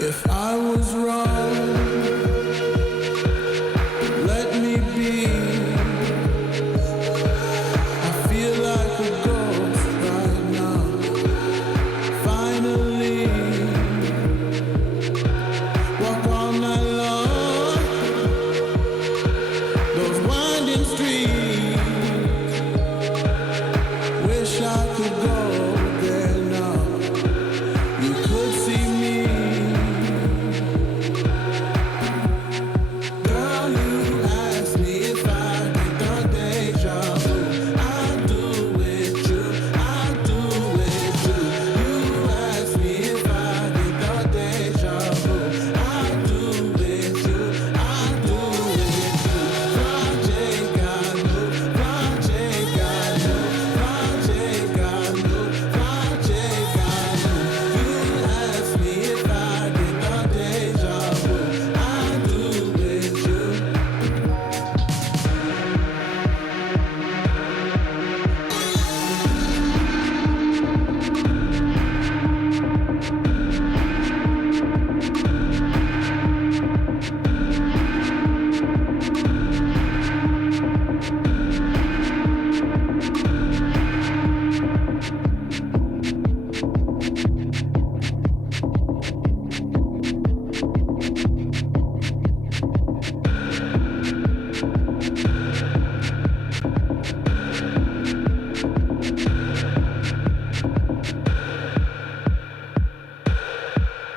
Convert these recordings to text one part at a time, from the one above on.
If I was wrong, let me be. I feel like a ghost right now. Finally, walk all night long. Those winding streets. Wish I could go there now. You could see me.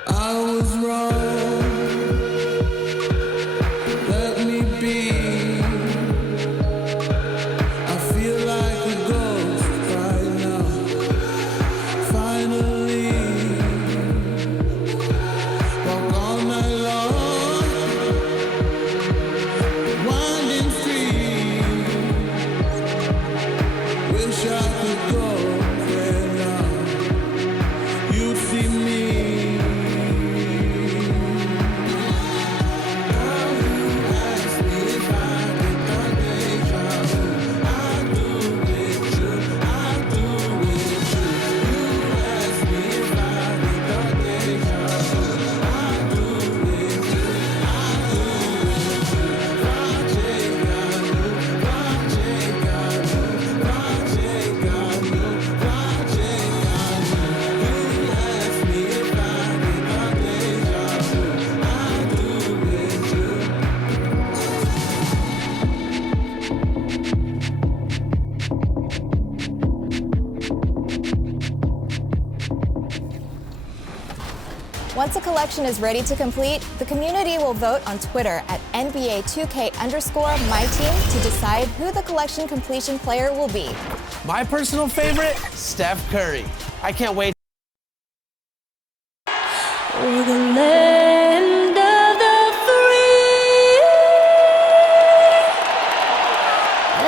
I was wrong, let me be. I feel like a ghost right now. Finally, walk all night long. Winding streets. Wish I could go there now. You'd see me. Once a collection is ready to complete, the community will vote on Twitter at NBA2K_MyTeam to decide who the collection completion player will be. My personal favorite, Steph Curry. I can't wait. We're the land of the free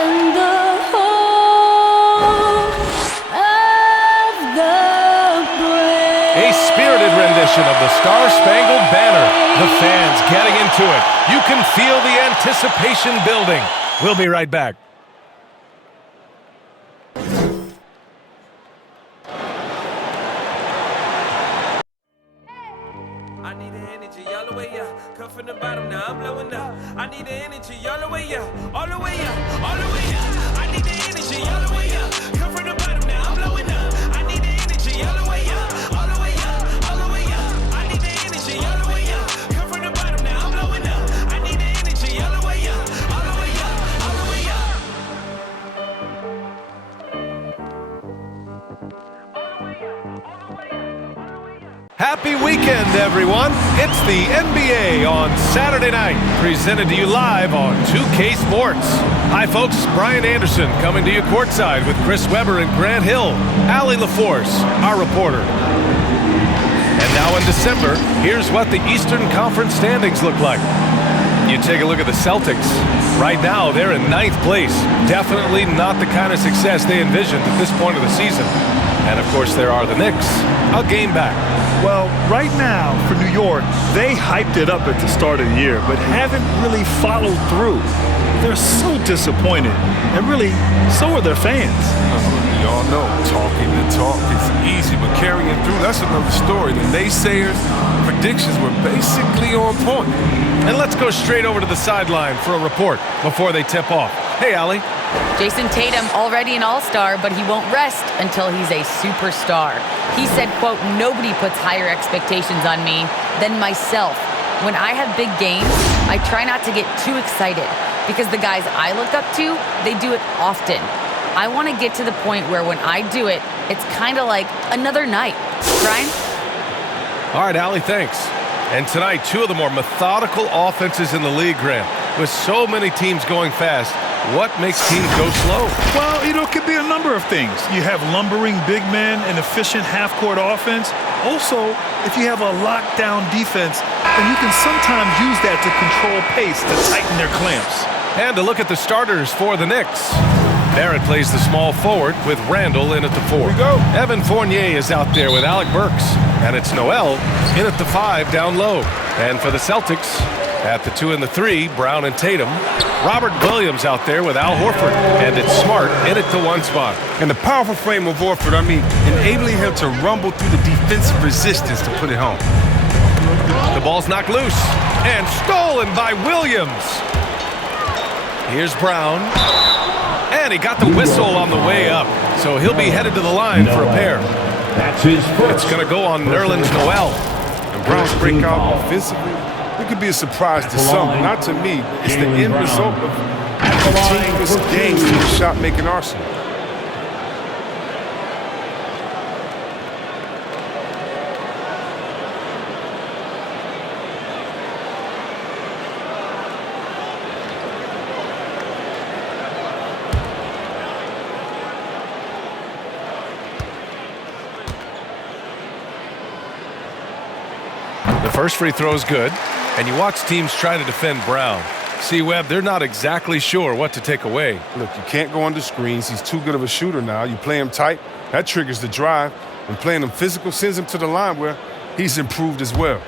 and the home of the brave. A spirited rendition of the Star-Spangled Banner. The fans getting into it. You can feel the anticipation building. We'll be right back. I need the energy all the way up. Come from the bottom, now I'm blowing up. I need the energy all the way up. All the way up, all the way up. I need the energy all the way up. Come from the bottom, now I'm blowing up. I need the energy all the way up. All the way up, all the way up. I need the energy all the way up. Come from the bottom, now I'm blowing up. I need the energy all the way up. All the way up, all the way up. Happy weekend, everyone. It's the NBA on Saturday night, presented to you live on 2K Sports. Hi, folks. Brian Anderson coming to you courtside with Chris Webber and Grant Hill. Allie LaForce, our reporter. And now in December, here's what the Eastern Conference standings look like. You take a look at the Celtics. Right now, they're in 9th place. Definitely not the kind of success they envisioned at this point of the season. And, of course, there are the Knicks, a game back. Well, right now for New York, they hyped it up at the start of the year, but haven't really followed through. They're so disappointed, and really, so are their fans. y'all know, talking the talk is easy, but carrying it through, that's another story. The naysayers' predictions were basically on point. And let's go straight over to the sideline for a report before they tip off. Hey, Allie. Jayson Tatum already an all-star, but he won't rest until he's a superstar. He said, quote, "Nobody puts higher expectations on me than myself. When I have big games, I try not to get too excited because the guys I look up to, they do it often. I want to get to the point where when I do it, it's kind of like another night." Brian? All right, Allie, thanks. And tonight, two of the more methodical offenses in the league, Graham. With so many teams going fast, what makes teams go slow? Well, it could be a number of things. You have lumbering big men, an efficient half-court offense. Also, if you have a lockdown defense, then you can sometimes use that to control pace to tighten their clamps. And to look at the starters for the Knicks. Barrett plays the small forward with Randall in at the 4. Here we go. Evan Fournier is out there with Alec Burks. And it's Noel in at the 5 down low. And for the Celtics, at the 2 and the 3, Brown and Tatum. Robert Williams out there with Al Horford. And it's Smart in at the 1 spot. And the powerful frame of Horford, enabling him to rumble through the defensive resistance to put it home. The ball's knocked loose and stolen by Williams. Here's Brown. And he got the whistle on the way up. So he'll be headed to the line for a pair. That's his first. It's going to go on Nerlens Noel. And Brown's breakout offensively, it could be a surprise to some, not to me. It's the end result of continuous games in the shot-making arsenal. The first free throw is good, and you watch teams try to defend Brown. See, Webb, they're not exactly sure what to take away. Look, you can't go under screens. He's too good of a shooter now. You play him tight, that triggers the drive, and playing him physical sends him to the line where he's improved as well.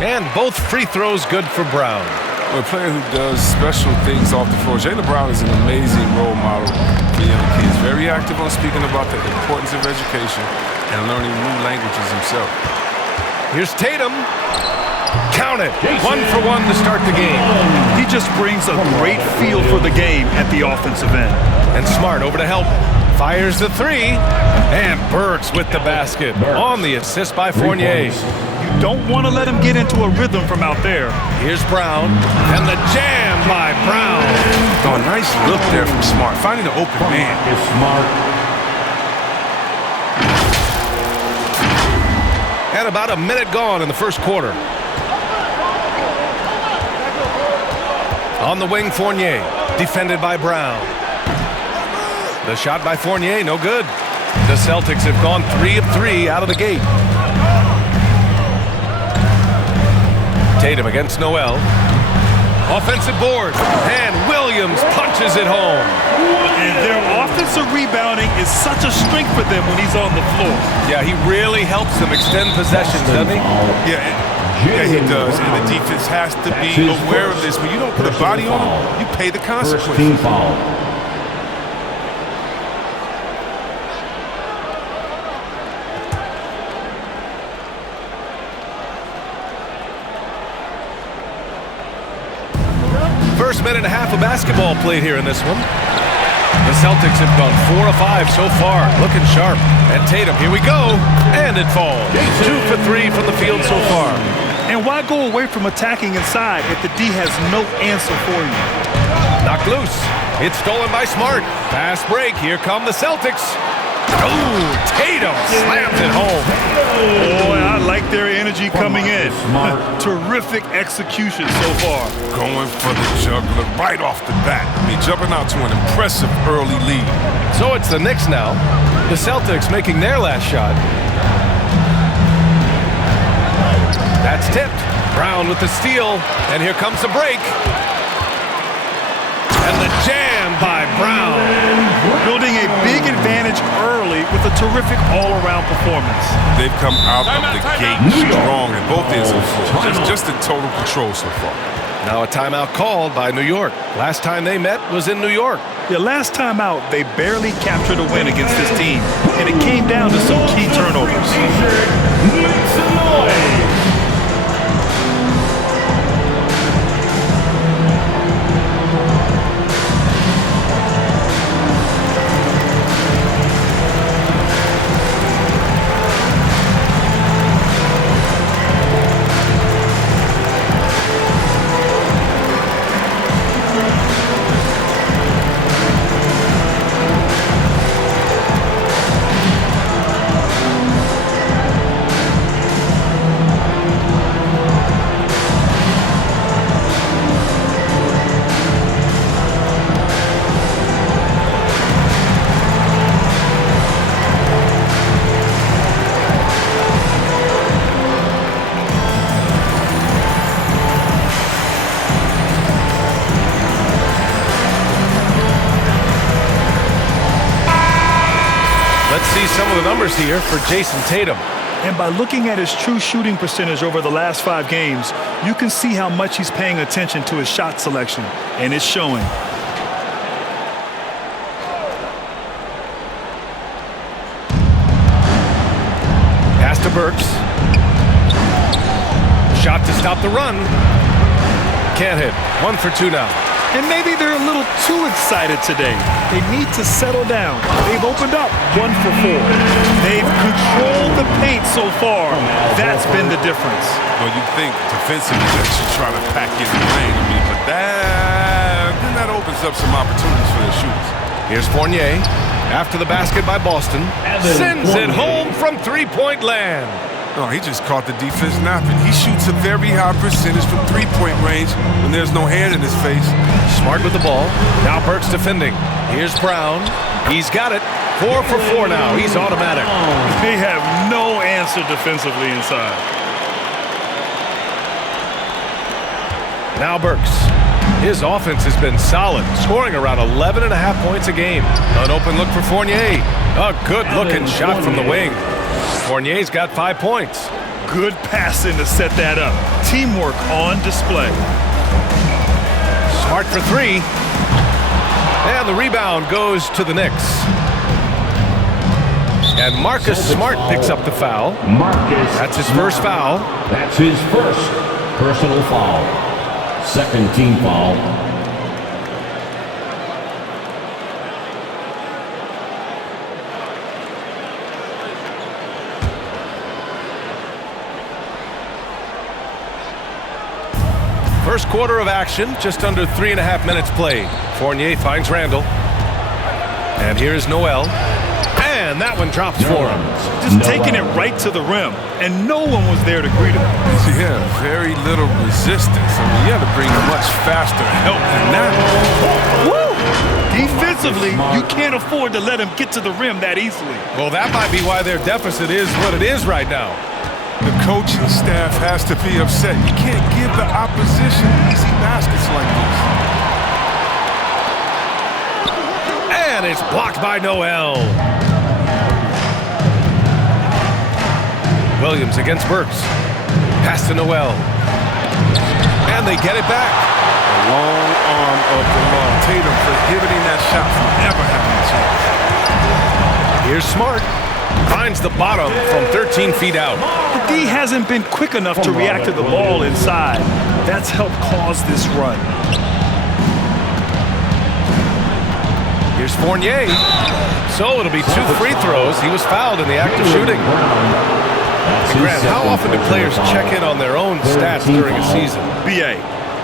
And both free throws good for Brown. A player who does special things off the floor. Jaylen Brown is an amazing role model for young kids. Very active on speaking about the importance of education and learning new languages himself. Here's Tatum. Count it. 1 for 1 to start the game. He just brings a great feel for the game at the offensive end. And Smart over to help. Fires the 3. And Burks with the basket. On the assist by Fournier. Don't want to let him get into a rhythm from out there. Here's Brown, and the jam by Brown. Oh, a nice look there from Smart, finding an open man. Is Smart. And about a minute gone in the first quarter. On the wing, Fournier, defended by Brown. The shot by Fournier, no good. The Celtics have gone 3 of 3 out of the gate. Tatum against Noel. Offensive board. And Williams punches it home. And their offensive rebounding is such a strength for them when he's on the floor. Yeah, he really helps them extend possessions, doesn't he? Yeah, he does. And the defense has to be aware of this. When you don't put a body on him, you pay the consequences. Team foul. First minute and a half of basketball played here in this one. The Celtics have gone 4 of 5 so far, looking sharp. And Tatum, here we go, and it falls. 2 for 3 from the field so far. And why go away from attacking inside if the D has no answer for you? Knocked loose. It's stolen by Smart. Fast break. Here come the Celtics. Oh, Tatum slams it home. Boy, I like their energy coming in. Terrific execution so far. Going for the juggler right off the bat. Jumping out to an impressive early lead. So it's the Knicks now. The Celtics making their last shot. That's tipped. Brown with the steal. And here comes the break. And the jam by Brown. Building a big advantage early with a terrific all-around performance. They've come out of the gate strong in both ends of the floor. Just in total control so far. Now a timeout called by New York. Last time they met was in New York. Yeah, last time out, they barely captured a win against this team, and it came down to some key turnovers. Let's see some of the numbers here for Jayson Tatum. And by looking at his true shooting percentage over the last 5 games, you can see how much he's paying attention to his shot selection, and it's showing. Pass to Burks. Shot to stop the run. Can't hit. 1 for 2 now. And maybe they're a little too excited today. They need to settle down. They've opened up 1 for 4. They've controlled the paint so far. That's been the difference. Well, you think defensively they should try to pack in the lane. But that opens up some opportunities for their shooters. Here's Fournier. After the basket by Boston. Sends it home from three-point land. Oh, he just caught the defense napping. He shoots a very high percentage from three-point range when there's no hand in his face. Smart with the ball. Now Burks defending. Here's Brown. He's got it. 4 for 4 now. He's automatic. They have no answer defensively inside. Now Burks. His offense has been solid, scoring around 11.5 points a game. An open look for Fournier. A good-looking shot from the wing. Fournier's got 5 points. Good passing to set that up. Teamwork on display. Smart for 3. And the rebound goes to the Knicks. And Marcus Smart picks up the foul. That's his first foul. That's his first personal foul. Second team foul. First quarter of action, just under 3.5 minutes played. Fournier finds Randall. And here's Noel. And that one drops for him. Just taking it right to the rim, and no one was there to greet him. Yeah, very little resistance. I mean, you have to bring much faster help than that. Woo! Defensively, you can't afford to let him get to the rim that easily. Well, that might be why their deficit is what it is right now. The coaching staff has to be upset. You can't give the opposition easy baskets like this. And it's blocked by Noel. Williams against Burks. Pass to Noel. And they get it back. A long arm of the law. Tatum prohibiting that shot from ever having a chance. Here's Smart. Finds the bottom from 13 feet out. The D hasn't been quick enough to react to the ball inside. That's helped cause this run. Here's Fournier. So it'll be 2 free throws. He was fouled in the act of shooting. Grant, how often do players check in on their own stats during a season? BA,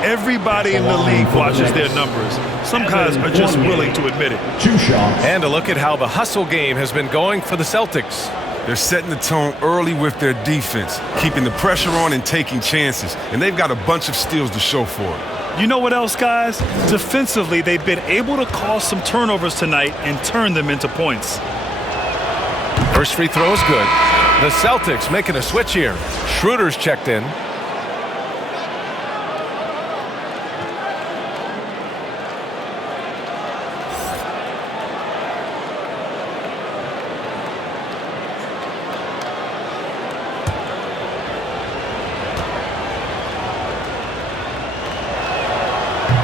everybody in the league watches their numbers. Some guys are just willing to admit it. 2 shots. And a look at how the hustle game has been going for the Celtics. They're setting the tone early with their defense, keeping the pressure on and taking chances. And they've got a bunch of steals to show for it. You know what else, guys? Defensively, they've been able to cause some turnovers tonight and turn them into points. First free throw is good. The Celtics making a switch here. Schroeder's checked in.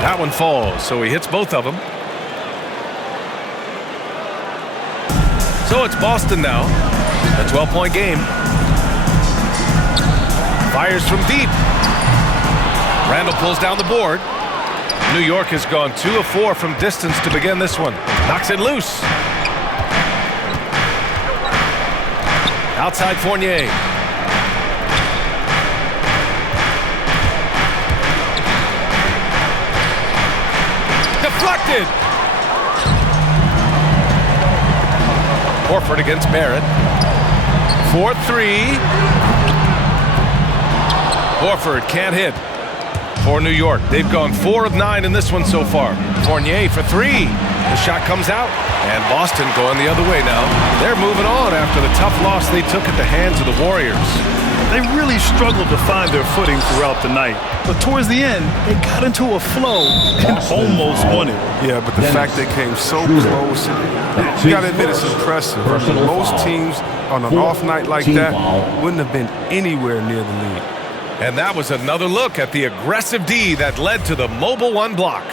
That one falls, so he hits both of them. So it's Boston now. A 12-point game. Fires from deep. Randall pulls down the board. New York has gone 2 of 4 from distance to begin this one. Knocks it loose. Outside Fournier. Deflected. Horford against Barrett. 4-3. Horford can't hit for New York. They've gone 4 of 9 in this one so far. Fournier for 3. The shot comes out. And Boston going the other way now. They're moving on after the tough loss they took at the hands of the Warriors. They really struggled to find their footing throughout the night. But towards the end, they got into a flow and almost won it. Yeah, but the fact they came so close, you got to admit it's impressive. I mean, most teams on an off night like that wouldn't have been anywhere near the lead. And that was another look at the aggressive D that led to the mobile 1 block.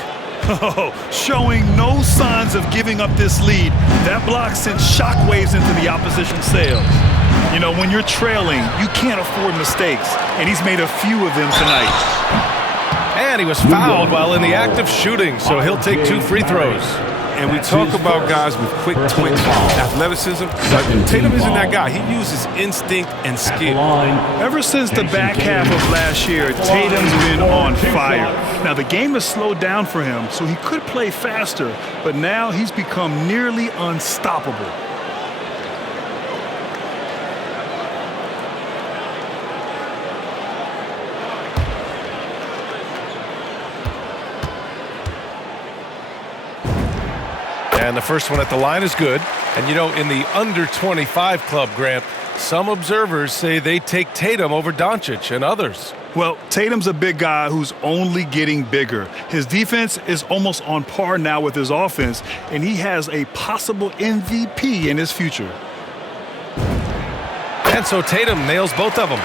Showing no signs of giving up this lead. That block sent shockwaves into the opposition sails. You know, when you're trailing, you can't afford mistakes, and he's made a few of them tonight. And he was fouled while in the act of shooting, so he'll take 2 free throws. And we talk about guys with quick twitch, athleticism. Tatum isn't that guy. He uses instinct and skill. Ever since the back half of last year, Tatum's been on fire. Now, the game has slowed down for him, so he could play faster, but now he's become nearly unstoppable. And the first one at the line is good. And you know, in the under 25 club, Grant, some observers say they take Tatum over Doncic and others. Well, Tatum's a big guy who's only getting bigger. His defense is almost on par now with his offense, and he has a possible MVP in his future. And so Tatum nails both of them.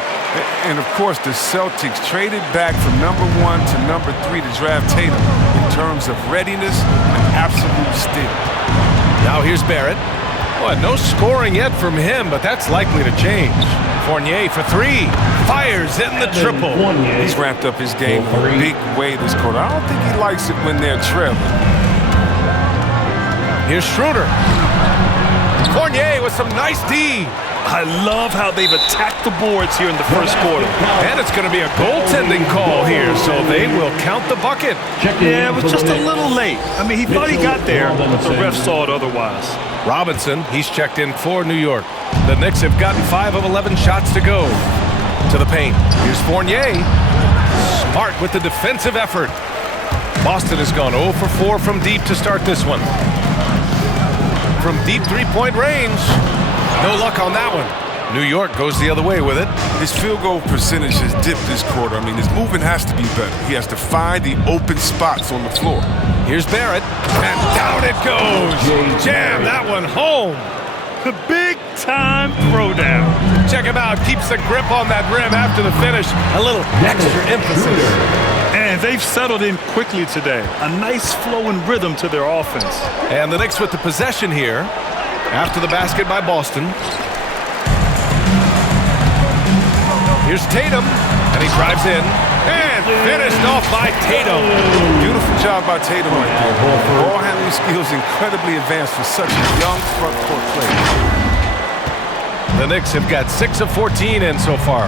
And of course, the Celtics traded back from number 1 to number 3 to draft Tatum in terms of readiness and absolute steal. Now here's Barrett. Well, no scoring yet from him, but that's likely to change. Fournier for 3. Fires in the triple. He's ramped up his game in a big way this quarter. I don't think he likes it when they're trailing. Here's Schroeder. Fournier with some nice D. I love how they've attacked the boards here in the first quarter. And it's going to be a goaltending call here, so they will count the bucket. Yeah, it was just a little late. I mean, he thought he got there, but the ref saw it otherwise. Robinson, he's checked in for New York. The Knicks have gotten 5 of 11 shots to go. To the paint. Here's Fournier. Smart with the defensive effort. Boston has gone 0 for 4 from deep to start this one. From deep 3-point range. No luck on that one. New York goes the other way with it. His field goal percentage has dipped this quarter. I mean, his movement has to be better. He has to find the open spots on the floor. Here's Barrett. And down it goes. Jam that one home. The big-time throwdown. Check him out. Keeps the grip on that rim after the finish. A little extra emphasis. And they've settled in quickly today. A nice flow and rhythm to their offense. And the Knicks with the possession here. After the basket by Boston. Here's Tatum. And he drives in. And finished off by Tatum. Beautiful job by Tatum right there. Ball handling skills incredibly advanced for such a young front court player. The Knicks have got 6 of 14 in so far.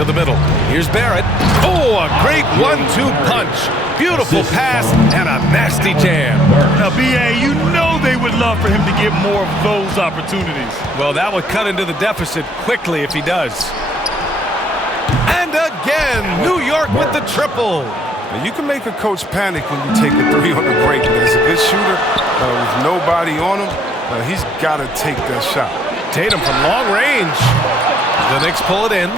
To the middle. Here's Barrett. Oh, a great 1-2 punch. Beautiful pass and a nasty jam. Now, B.A., you know they would love for him to get more of those opportunities. Well, that would cut into the deficit quickly if he does. And again, New York with the triple. Now, you can make a coach panic when you take a 3 on the break. But as a good shooter, with nobody on him, he's got to take that shot. Tatum from long range. The Knicks pull it in.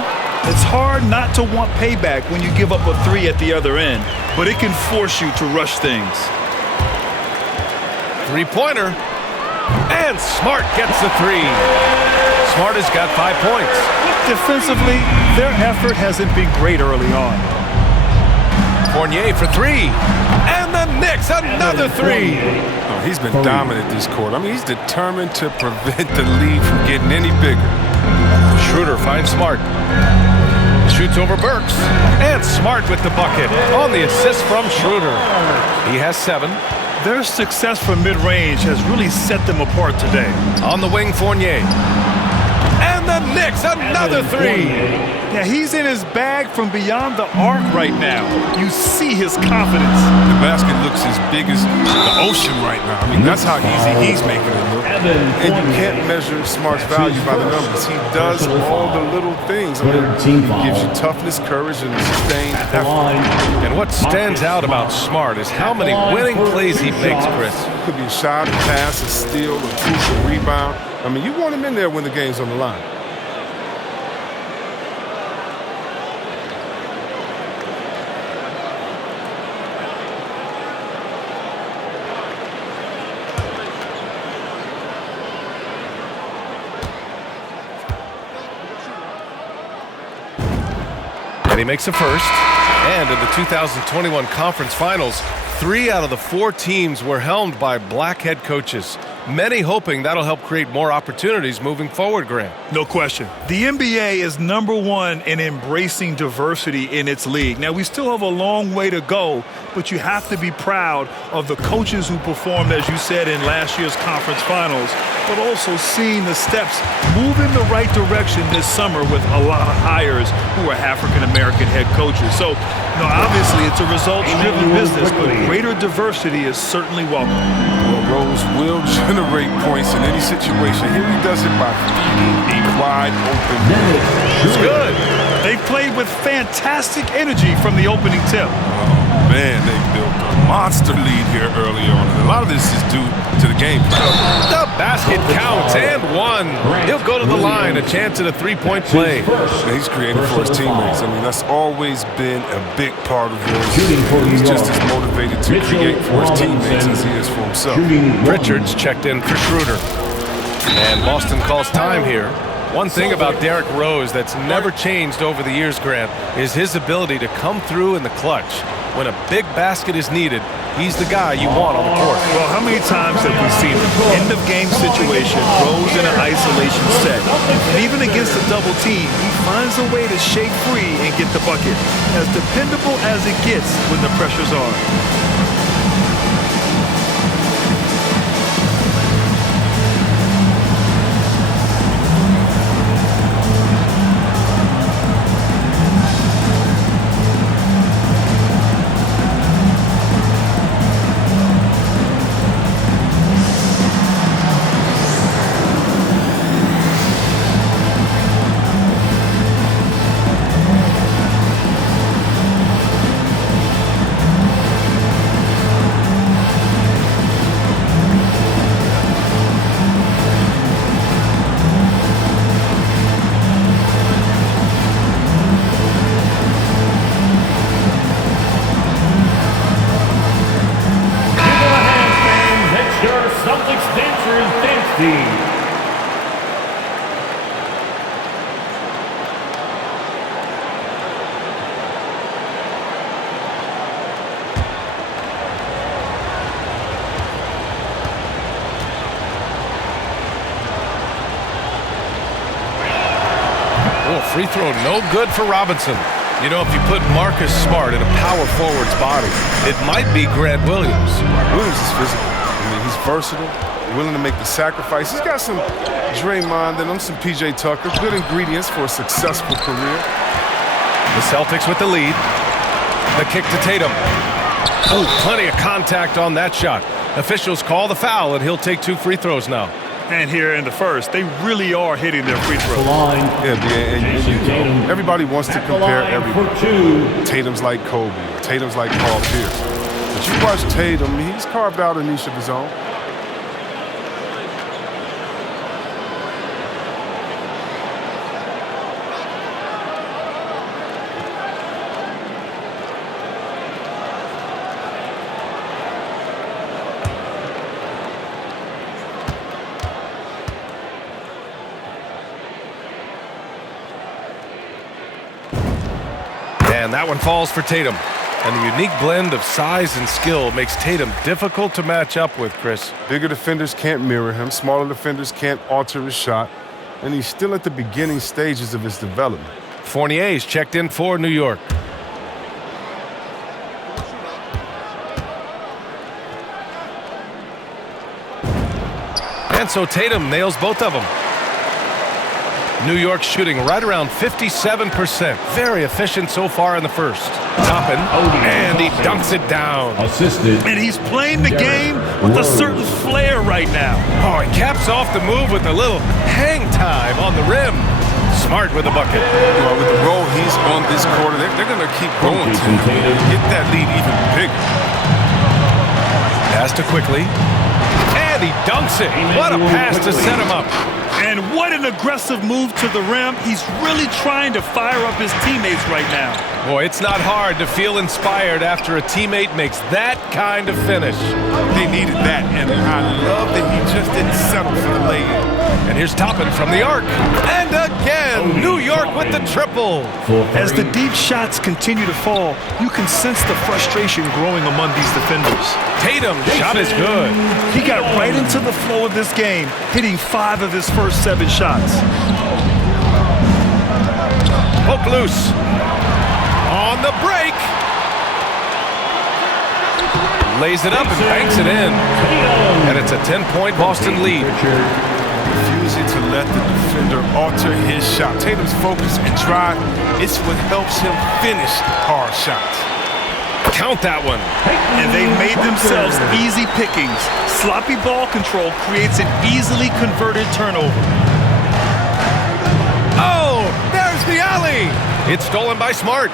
It's hard not to want payback when you give up a 3 at the other end, but it can force you to rush things. 3-pointer. And Smart gets the 3. Smart has got 5 points. Defensively, their effort hasn't been great early on. Fournier for three. And the Knicks, another three. Oh, he's been dominant this quarter. I mean, he's determined to prevent the lead from getting any bigger. Schroeder finds Smart. Shoots over Burks. And Smart with the bucket on the assist from Schroeder. He has 7. Their success from mid-range has really set them apart today. On the wing, Fournier. And the Knicks, another three. Yeah, he's in his bag from beyond the arc right now. You see his confidence. The basket looks as big as the ocean right now. I mean, that's how easy he's making it look. And you can't measure Smart's value by the numbers. He does all the little things. I mean, he gives you toughness, courage, and sustained effort. And what stands out about Smart is how many winning plays he makes, Chris. Could be a shot, a pass, a steal, a crucial rebound. I mean, you want him in there when the game's on the line. And he makes a first. And in the 2021 Conference Finals, 3 out of the 4 teams were helmed by black head coaches. Many hoping that'll help create more opportunities moving forward, Grant. No question. The NBA is #1 in embracing diversity in its league. Now, we still have a long way to go, but you have to be proud of the coaches who performed, as you said, in last year's conference finals, but also seeing the steps move in the right direction this summer with a lot of hires who are African-American head coaches. So, obviously it's a results-driven business, but greater diversity is certainly welcome. Well, Rose will generate points in any situation. Here he does it by feeding a wide open. It's good. They played with fantastic energy from the opening tip. Oh, man, they built a monster lead here early on. And a lot of this is due to the game. The basket counts and 1. He'll go to the line, a chance at a 3-point play. And he's creating for his teammates. I mean, that's always been a big part of Rose. He's just as motivated to create for his teammates as he is for himself. Richards checked in for Schroeder. And Boston calls time here. One thing about Derrick Rose that's never changed over the years, Grant, is his ability to come through in the clutch. When a big basket is needed, he's the guy you want on the court. Well, how many times have we seen an end-of-game situation, Rose in an isolation set, and even against a double team, he finds a way to shake free and get the bucket. As dependable as it gets when the pressure's on. Celtics dancers dance team. Free throw no good for Robinson. You know, if you put Marcus Smart in a power forward's body, it might be Grant Williams. Williams is physical. I mean, he's versatile, willing to make the sacrifice. He's got some Draymond and some PJ Tucker. Good ingredients for a successful career. The Celtics with the lead. The kick to Tatum. Oh, plenty of contact on that shot. Officials call the foul, and he'll take 2 free throws now. And here in the first, they really are hitting their free throws. Yeah, and you know, everybody wants to compare everybody. Tatum's like Kobe. Tatum's like Paul Pierce. But you watch Tatum, he's carved out a niche of his own. And that one falls for Tatum. And the unique blend of size and skill makes Tatum difficult to match up with, Chris. Bigger defenders can't mirror him. Smaller defenders can't alter his shot. And he's still at the beginning stages of his development. Fournier's checked in for New York. And so Tatum nails both of them. New York shooting right around 57%. Very efficient so far in the first. Toppin, and he dunks it down. Assisted. And he's playing the game with a certain flair right now. Oh, he caps off the move with a little hang time on the rim. Smart with the bucket. Well, with the role he's on this quarter, they're going to keep going to get that lead even bigger. Pass to quickly. And he dunks it. What a pass to set him up. And what an aggressive move to the rim. He's really trying to fire up his teammates right now. Boy, it's not hard to feel inspired after a teammate makes that kind of finish. They needed that, and I love that he just didn't settle for the lay-in. And here's Toppin from the arc. And again, New York with the triple. As the deep shots continue to fall, you can sense the frustration growing among these defenders. Tatum, shot is good. He got right into the flow of this game, hitting 5 of his first 7 shots. Poke loose. On the break. Lays it up and banks it in. And it's a 10-point Boston lead. Refusing to let the defender alter his shot. Tatum's focus and drive, it's what helps him finish hard shots. Count that one. And they've made themselves easy pickings. Sloppy ball control creates an easily converted turnover. Oh, there's the alley. It's stolen by Smart.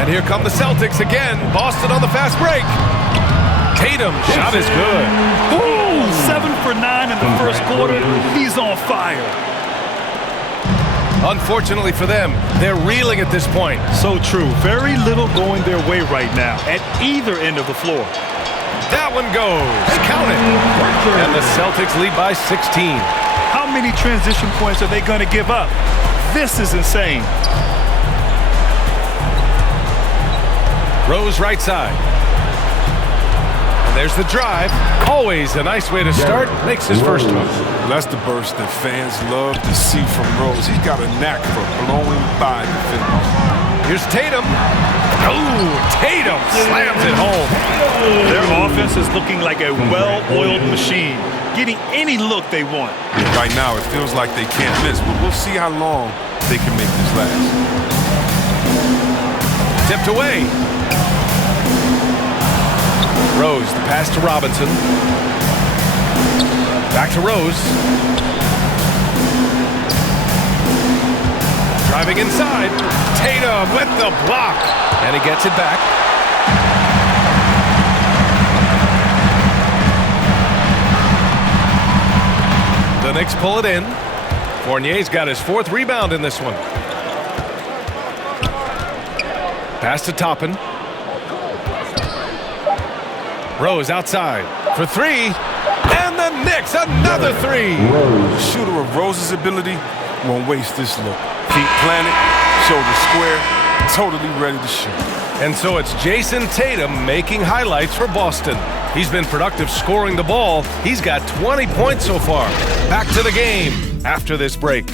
And here come the Celtics again. Boston on the fast break. Tatum, shot is good. Ooh, 7 for 9 in the first quarter. He's on fire. Unfortunately for them, they're reeling at this point. So true. Very little going their way right now at either end of the floor. That one goes. Count it. And the Celtics lead by 16. How many transition points are they going to give up? This is insane. Rose right side. And there's the drive. Always a nice way to start. Makes his first one. That's the burst that fans love to see from Rose. He's got a knack for blowing by defenders. Here's Tatum. Oh, Tatum slams it home. Their offense is looking like a well-oiled machine, getting any look they want. Right now, it feels like they can't miss, but we'll see how long they can make this last. Tipped away. Rose, the pass to Robinson. Back to Rose. Driving inside. Tatum with the block. And he gets it back. The Knicks pull it in. Fournier's got his 4th rebound in this one. Pass to Toppin. Rose outside for 3. And the Knicks, another 3. The shooter of Rose's ability won't waste this look. Feet planted, shoulder square, totally ready to shoot. And so it's Jayson Tatum making highlights for Boston. He's been productive scoring the ball. He's got 20 points so far. Back to the game after this break.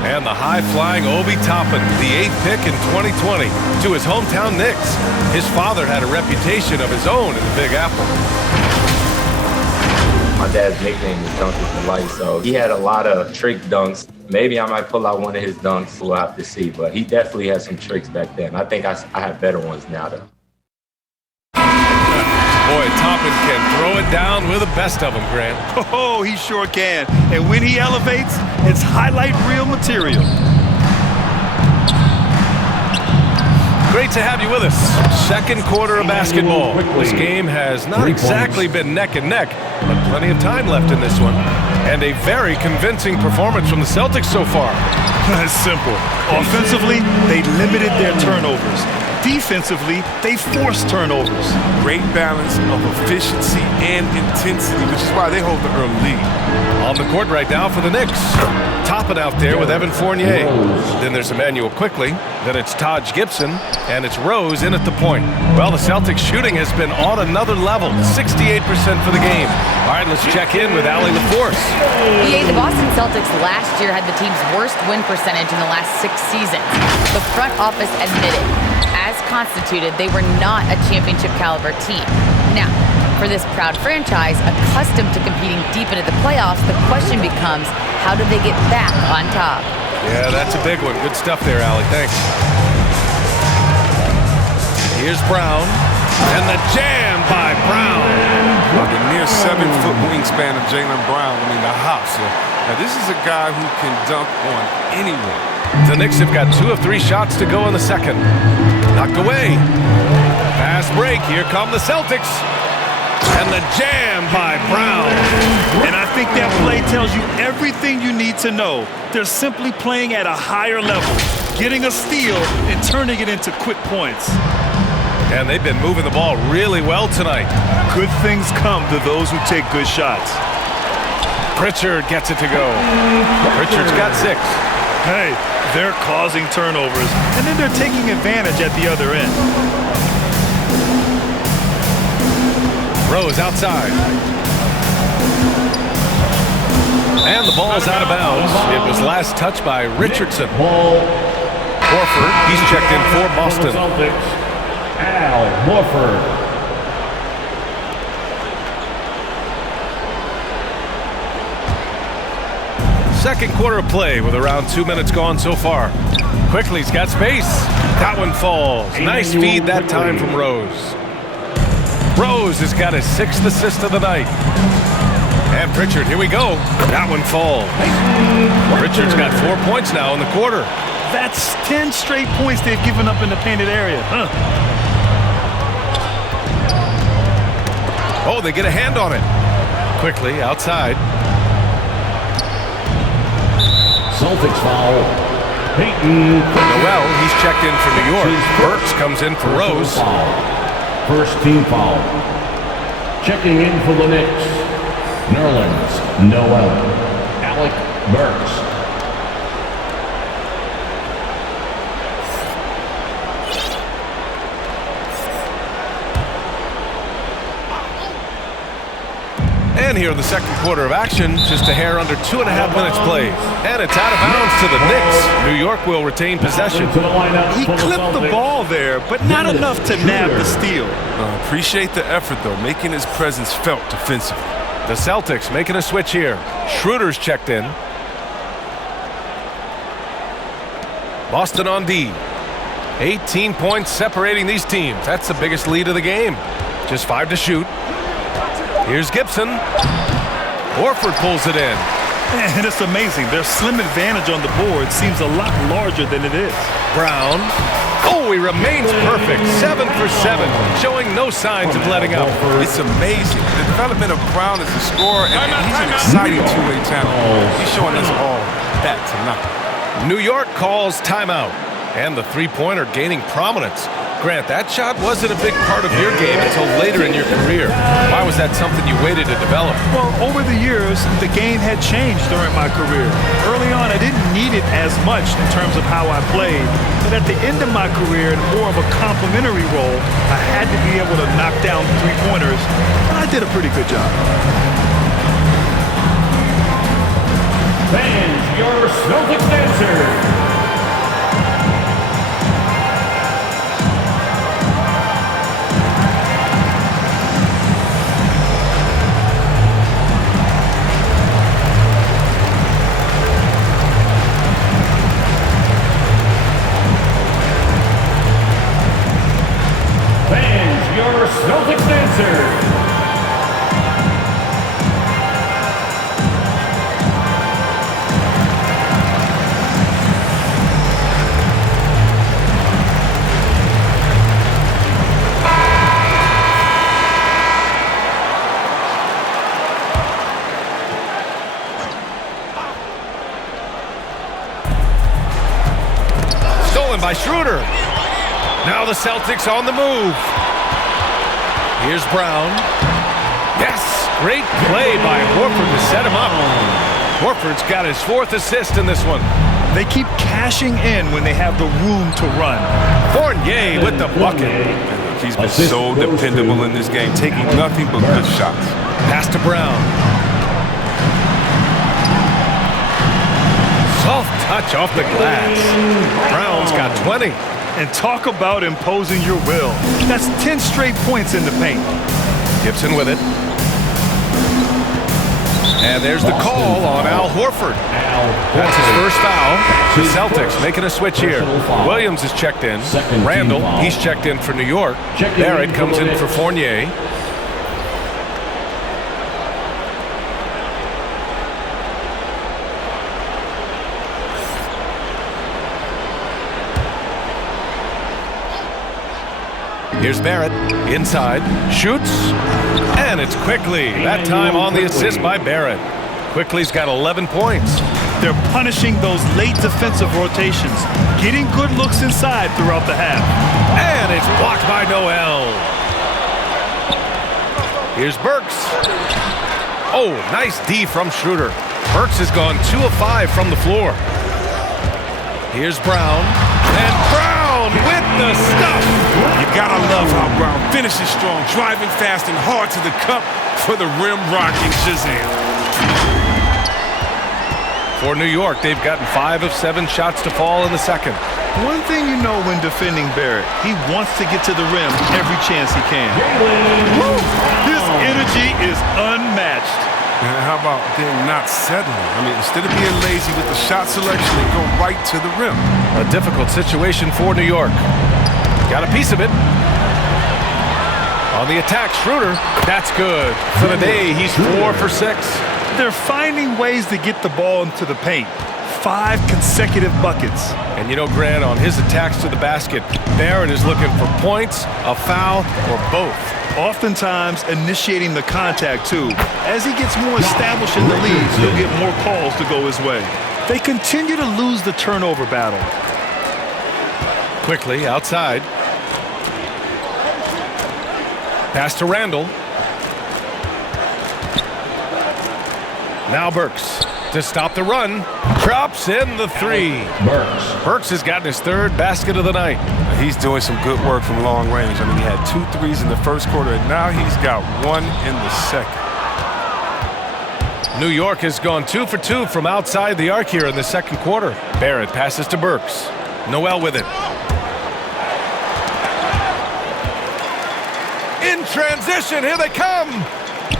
And the high-flying Obi Toppin, the 8th pick in 2020, to his hometown Knicks. His father had a reputation of his own in the Big Apple. My dad's nickname is Dunker for Life, so he had a lot of trick dunks. Maybe I might pull out one of his dunks. We'll have to see, but he definitely had some tricks back then. I think I have better ones now, though. Boy, Toppin can throw it down with the best of them, Grant. Oh, he sure can. And when he elevates, it's highlight reel material. Great to have you with us. Second quarter of basketball. This game has not exactly been neck and neck, but plenty of time left in this one. And a very convincing performance from the Celtics so far. That's simple. Offensively, they limited their turnovers. defensively, they force turnovers. Great balance of efficiency and intensity, which is why they hold the early lead. On the court right now for the Knicks. Topping out there with Evan Fournier. Then there's Emmanuel Quickly. Then it's Taj Gibson. And it's Rose in at the point. Well, the Celtics shooting has been on another level. 68% for the game. All right, let's check in with Allie LaForce. The Boston Celtics last year had the team's worst win percentage in the last 6 seasons. The front office admitted, as constituted, they were not a championship caliber team. Now, for this proud franchise, accustomed to competing deep into the playoffs, the question becomes, how do they get back on top? Yeah, that's a big one. Good stuff there, Allie. Thanks. Here's Brown. And the jam by Brown. The near 7-foot wingspan of Jaylen Brown, the hops. Now, this is a guy who can dunk on anyone. The Knicks have got 2 of 3 shots to go in the second. Knocked away. Fast break. Here come the Celtics. And the jam by Brown. And I think that play tells you everything you need to know. They're simply playing at a higher level, getting a steal and turning it into quick points. And they've been moving the ball really well tonight. Good things come to those who take good shots. Pritchard gets it to go. Pritchard's got 6. Hey, they're causing turnovers, and then they're taking advantage at the other end. Rose outside. And the ball's out of bounds. It was last touched by Richardson. Horford, he's checked in for Boston. Al Horford. Second quarter of play with around 2 minutes gone so far. Quickly's got space. That one falls. Nice feed that time from Rose. Rose has got his 6th assist of the night. And Pritchard, here we go. That one falls. Pritchard's got 4 points now in the quarter. That's 10 straight points they've given up in the painted area. Oh, they get a hand on it. Quickly outside. Celtics foul. Tatum. Noel, he's checked in for New York. Burks comes in for Rose. First team foul. Checking in for the Knicks. Nerlens Noel. Alec Burks. And here in the second quarter of action, just a hair under 2.5 minutes played. And it's out of bounds to the Knicks. New York will retain possession. He clipped the ball there, but not enough to nab the steal. Appreciate the effort, though, making his presence felt defensively. The Celtics making a switch here. Schroeder's checked in. Boston on D. 18 points separating these teams. That's the biggest lead of the game. Just 5 to shoot. Here's Gibson. Horford pulls it in. And it's amazing. Their slim advantage on the board seems a lot larger than it is. Brown. Oh, he remains perfect. 7 for 7, showing no signs of letting up. It's amazing. The development of Brown as a scorer, and he's an exciting two-way talent. He's showing us all that tonight. New York calls timeout, and the three-pointer gaining prominence. Grant, that shot wasn't a big part of your game until later in your career. Why was that something you waited to develop? Well, over the years, the game had changed during my career. Early on, I didn't need it as much in terms of how I played. But at the end of my career, in more of a complementary role, I had to be able to knock down three-pointers. I did a pretty good job. Fans, your Celtics dancer. Celtics dancer. Stolen by Schroeder. Now the Celtics on the move. Here's Brown. Yes, great play by Horford to set him up. Horford's got his 4th assist in this one. They keep cashing in when they have the room to run. Fournier with the bucket. He's been so dependable in this game, taking nothing but good shots. Pass to Brown. Soft touch off the glass. Brown's got 20. And talk about imposing your will. That's 10 straight points in the paint. Gibson with it. And there's the call on Al Horford. That's his first foul. The Celtics making a switch here. Williams is checked in. Randall, he's checked in for New York. Barrett comes in for Fournier. Here's Barrett, inside, shoots, and it's Quickly. That time on the assist by Barrett. Quickly's got 11 points. They're punishing those late defensive rotations, getting good looks inside throughout the half. And it's blocked by Noel. Here's Burks. Oh, nice D from Schroeder. Burks has gone 2 of 5 from the floor. Here's Brown, and Brown with the stuff. You gotta love how Brown finishes strong, driving fast and hard to the cup for the rim-rocking Shazam. For New York, they've gotten 5 of 7 shots to fall in the second. One thing you know when defending Barrett, he wants to get to the rim every chance he can. His energy is unmatched. And how about them not settling? I mean, instead of being lazy with the shot selection, they go right to the rim. A difficult situation for New York. Got a piece of it. On the attack, Schroeder. That's good. For the day, he's 4 for 6. They're finding ways to get the ball into the paint. 5 consecutive buckets. And you know, Grant, on his attacks to the basket, Barrett is looking for points, a foul, or both. Oftentimes initiating the contact, too. As he gets more established in the league, he'll get more calls to go his way. They continue to lose the turnover battle. Quickly, outside. Pass to Randall. Now Burks to stop the run. Drops in the 3. Burks has gotten his 3rd basket of the night. He's doing some good work from long range. I mean, he had 2 threes in the first quarter, and now he's got 1 in the second. New York has gone 2 for 2 from outside the arc here in the second quarter. Barrett passes to Burks. Noel with it. In transition, here they come.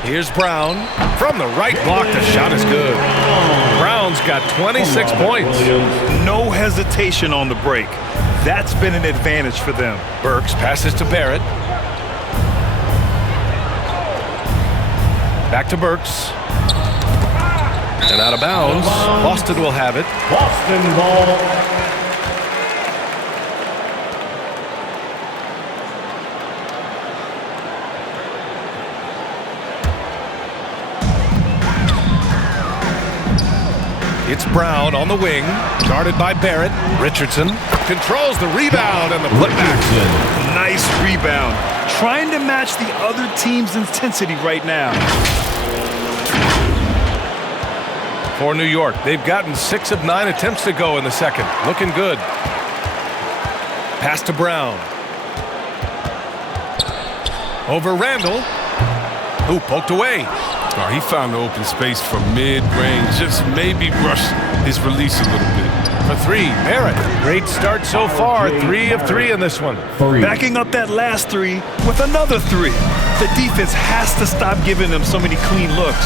Here's Brown. From the right block, the shot is good. Brown's got 26 points. No hesitation on the break. That's been an advantage for them. Burks passes to Barrett. Back to Burks. And out of bounds. Boston will have it. Boston ball. It's Brown on the wing, guarded by Barrett. Richardson controls the rebound and the putback. Nice rebound. Trying to match the other team's intensity right now. For New York, they've gotten 6 of 9 attempts to go in the second. Looking good. Pass to Brown. Over Randall, who poked away. Oh, he found the open space from mid-range, just maybe rush his release a little bit. For 3, Barrett. Great start so far, 3 of 3 in this one. Backing up that last 3 with another 3. The defense has to stop giving them so many clean looks.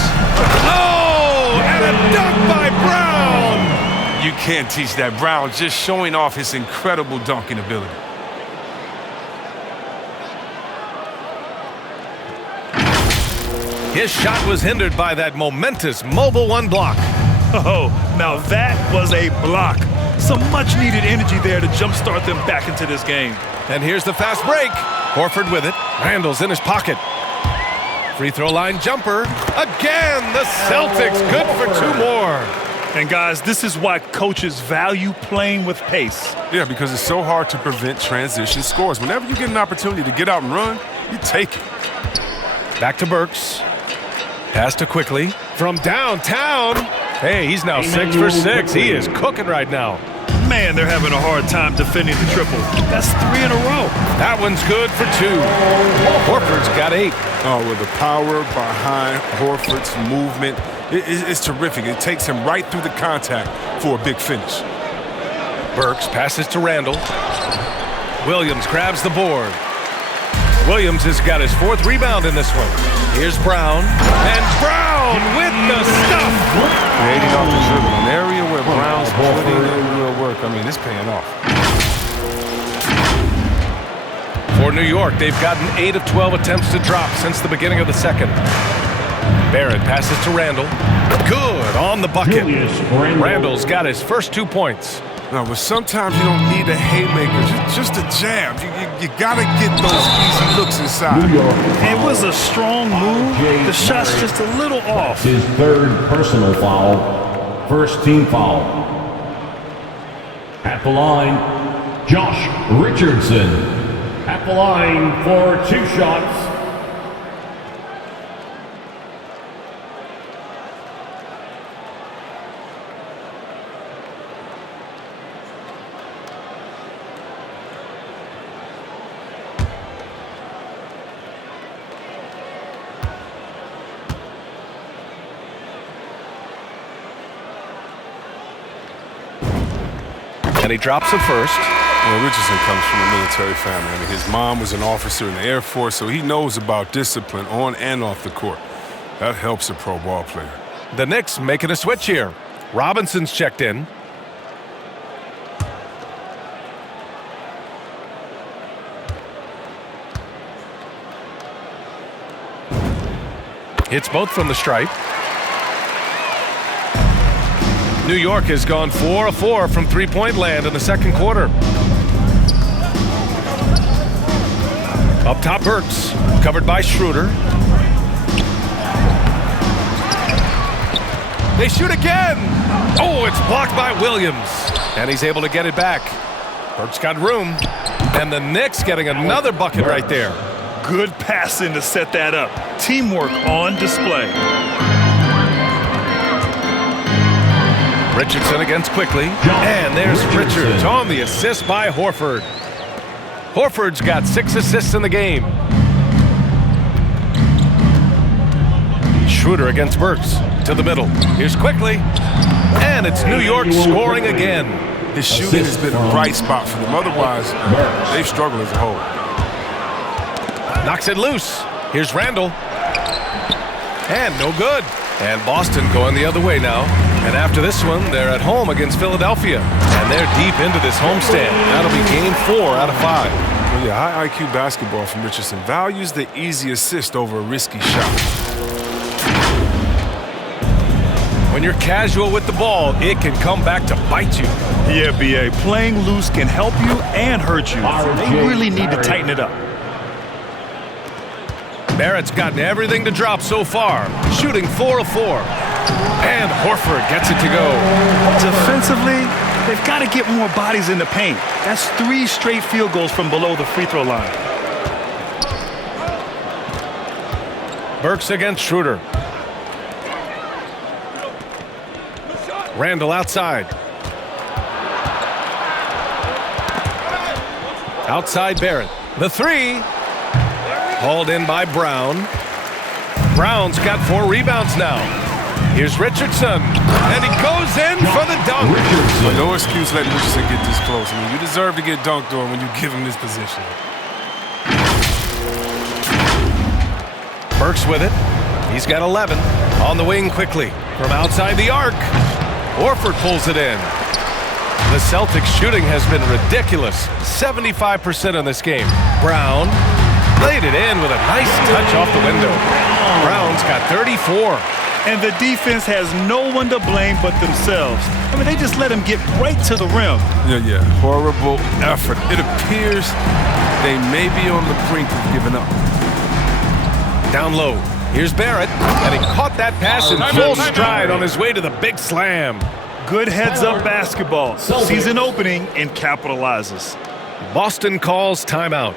Oh, and a dunk by Brown! You can't teach that. Brown just showing off his incredible dunking ability. His shot was hindered by that momentous mobile 1 block. Oh, now that was a block. Some much-needed energy there to jumpstart them back into this game. And here's the fast break. Horford with it. Randall's in his pocket. Free throw line jumper. Again, the Celtics good for 2 more. And guys, this is why coaches value playing with pace. Yeah, because it's so hard to prevent transition scores. Whenever you get an opportunity to get out and run, you take it. Back to Burks. Pass to Quickly from downtown. Hey, he's now 6 for 6. He is cooking right now. Man, they're having a hard time defending the triple. That's 3 in a row. That one's good for 2. Horford's got 8. Oh, with the power behind Horford's movement, it's terrific. It takes him right through the contact for a big finish. Burks passes to Randall. Williams grabs the board. Williams has got his 4th rebound in this one. Here's Brown. And Brown with the stuff. Creating off the dribble. An area where Brown's putting in real work. I mean, it's paying off. For New York, they've gotten 8 of 12 attempts to drop since the beginning of the second. Barrett passes to Randall. Good on the bucket. Randall's got his first 2 points. No, but sometimes you don't need a haymaker, just a jab. You got to get those easy looks inside. It was a strong move. The shot's just a little off. His 3rd personal foul. First team foul. At the line, Josh Richardson. At the line for 2 shots. And he drops it first. Well, Richardson comes from a military family. I mean, his mom was an officer in the Air Force, so he knows about discipline on and off the court. That helps a pro ball player. The Knicks making a switch here. Robinson's checked in. Hits both from the stripe. New York has gone 4 of 4 from three-point land in the second quarter. Up top, Burks, covered by Schroeder. They shoot again. Oh, it's blocked by Williams. And he's able to get it back. Burks got room. And the Knicks getting another bucket right there. Good passing to set that up. Teamwork on display. Richardson against Quickly. And there's Richards on the assist by Horford. Horford's got 6 assists in the game. Schroeder against Burks. To the middle. Here's Quickly. And it's New York scoring again. His shooting has been a bright spot for them. Otherwise, they've struggled as a whole. Knocks it loose. Here's Randall. And no good. And Boston going the other way now. And after this one, they're at home against Philadelphia. And they're deep into this homestand. That'll be game 4 out of 5. Well, yeah, high IQ basketball from Richardson. Values the easy assist over a risky shot. When you're casual with the ball, it can come back to bite you. Yeah, B.A. Playing loose can help you and hurt you. They really need to tighten it up. Barrett's gotten everything to drop so far, shooting 4 of 4. And Horford gets it to go. Defensively, they've got to get more bodies in the paint. That's 3 straight field goals from below the free throw line. Burks against Schroeder. Randall outside. Outside Barrett. The 3. Hauled in by Brown. Brown's got 4 rebounds now. Here's Richardson. And he goes in for the dunk. But no excuse letting Richardson get this close. I mean, you deserve to get dunked on when you give him this position. Burks with it. He's got 11. On the wing quickly. From outside the arc. Horford pulls it in. The Celtics shooting has been ridiculous. 75% in this game. Brown laid it in with a nice touch off the window. Brown's got 34. And the defense has no one to blame but themselves. I mean, they just let him get right to the rim. Yeah. Horrible effort. It appears they may be on the brink of giving up. Down low. Here's Barrett. And he caught that pass in full stride on his way to the big slam. Good heads-up basketball. Season opening and capitalizes. Boston calls timeout.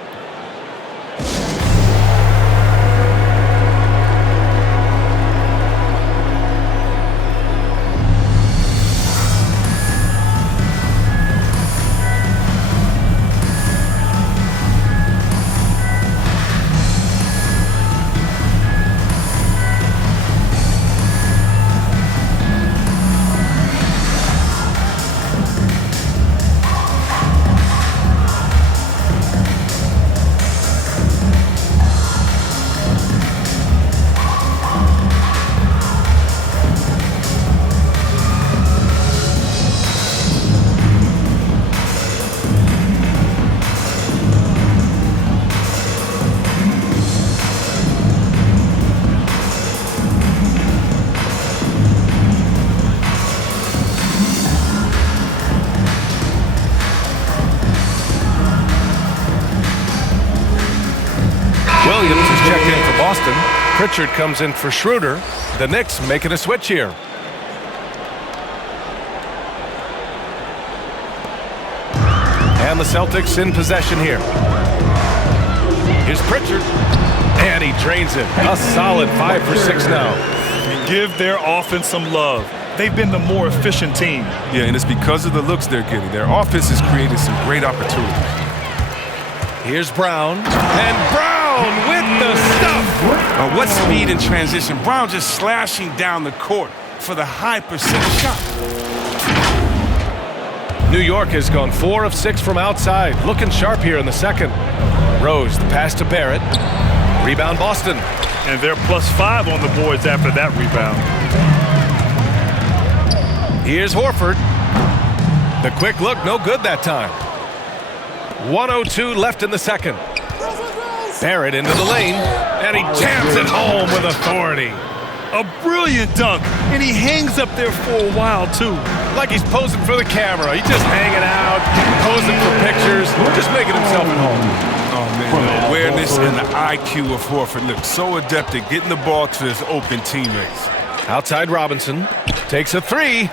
Williams is checked in for Boston. Pritchard comes in for Schroeder. The Knicks making a switch here. And the Celtics in possession here. Here's Pritchard. And he drains it. A solid 5 for 6 now. And give their offense some love. They've been the more efficient team. Yeah, and it's because of the looks they're getting. Their offense has created some great opportunities. Here's Brown. And Brown with the stuff. What speed in transition. Brown just slashing down the court for the high percentage shot. New York has gone 4 of 6 from outside. Looking sharp here in the second. Rose, the pass to Barrett. Rebound Boston. And they're +5 on the boards after that rebound. Here's Horford. The quick look, no good that time. 1:02 left in the second. Barrett into the lane, and he jams it home with authority. A brilliant dunk, and he hangs up there for a while, too. Like he's posing for the camera. He's just hanging out, posing for pictures, just making himself at home. Oh, man, the awareness and the IQ of Horford looks so adept at getting the ball to his open teammates. Outside Robinson takes a 3.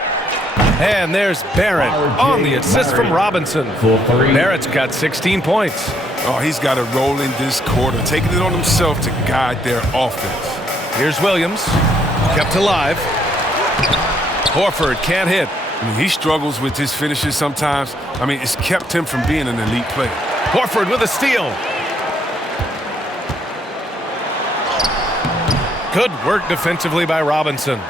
And there's Barrett on the assist from Robinson. Barrett's got 16 points. Oh, he's got it rolling this quarter, taking it on himself to guide their offense. Here's Williams, kept alive. Horford can't hit. I mean, he struggles with his finishes sometimes. I mean, it's kept him from being an elite player. Horford with a steal. Good work defensively by Robinson.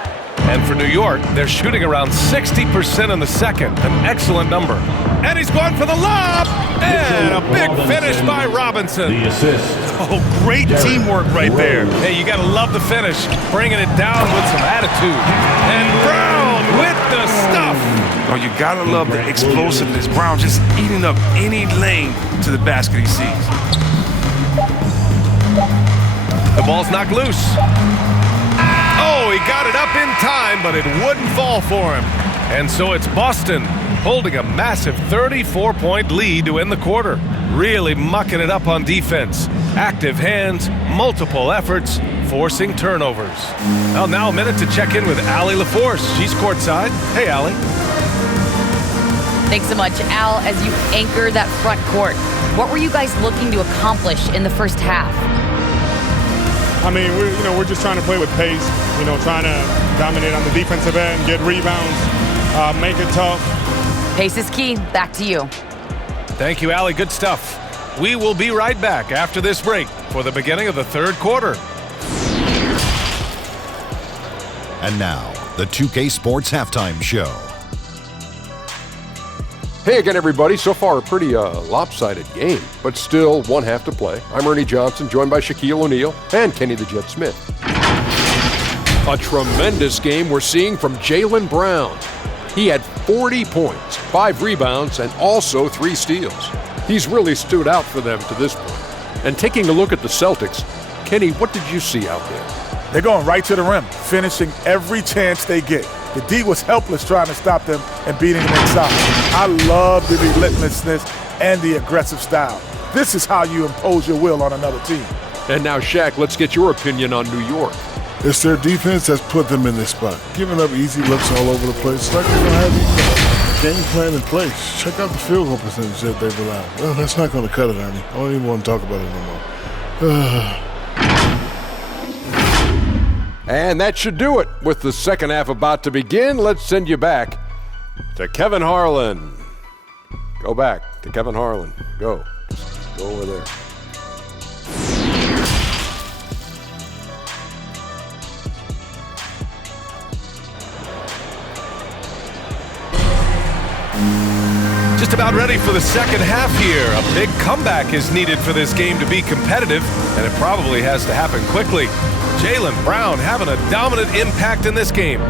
And for New York, they're shooting around 60% in the second, an excellent number. And he's going for the lob, and a big finish by Robinson. The assist. Oh, great teamwork right there. Hey, you gotta love the finish, bringing it down with some attitude. And Brown with the stuff. Oh, you gotta love the explosiveness. Brown just eating up any lane to the basket he sees. The ball's knocked loose. Oh, he got it up in time, but it wouldn't fall for him. And so it's Boston holding a massive 34-point lead to end the quarter. Really mucking it up on defense. Active hands, multiple efforts, forcing turnovers. Well, now a minute to check in with Allie LaForce. She's courtside. Hey, Allie. Thanks so much, Al. As you anchor that front court, what were you guys looking to accomplish in the first half? I mean, we're just trying to play with pace, trying to dominate on the defensive end, get rebounds, make it tough. Pace is key. Back to you. Thank you, Allie. Good stuff. We will be right back after this break for the beginning of the third quarter. And now, the 2K Sports Halftime Show. Hey again, everybody. So far, a pretty lopsided game, but still one half to play. I'm Ernie Johnson, joined by Shaquille O'Neal and Kenny the Jet Smith. A tremendous game we're seeing from Jaylen Brown. He had 40 points, 5 rebounds, and also 3 steals. He's really stood out for them to this point. And taking a look at the Celtics, Kenny, what did you see out there? They're going right to the rim, finishing every chance they get. The D was helpless trying to stop them and beating them inside. I love the relentlessness and the aggressive style. This is how you impose your will on another team. And now, Shaq, let's get your opinion on New York. It's their defense that's put them in this spot. Giving up easy looks all over the place. It's like they don't have even game plan in place. Check out the field goal percentage that they've allowed. Well, that's not going to cut it, Ernie. I don't even want to talk about it no more. And that should do it. With the second half about to begin, let's send you back to Kevin Harlan. Go back to Kevin Harlan. Go. Go over there. Just about ready for the second half here. A big comeback is needed for this game to be competitive, and it probably has to happen quickly. Jaylen Brown having a dominant impact in this game.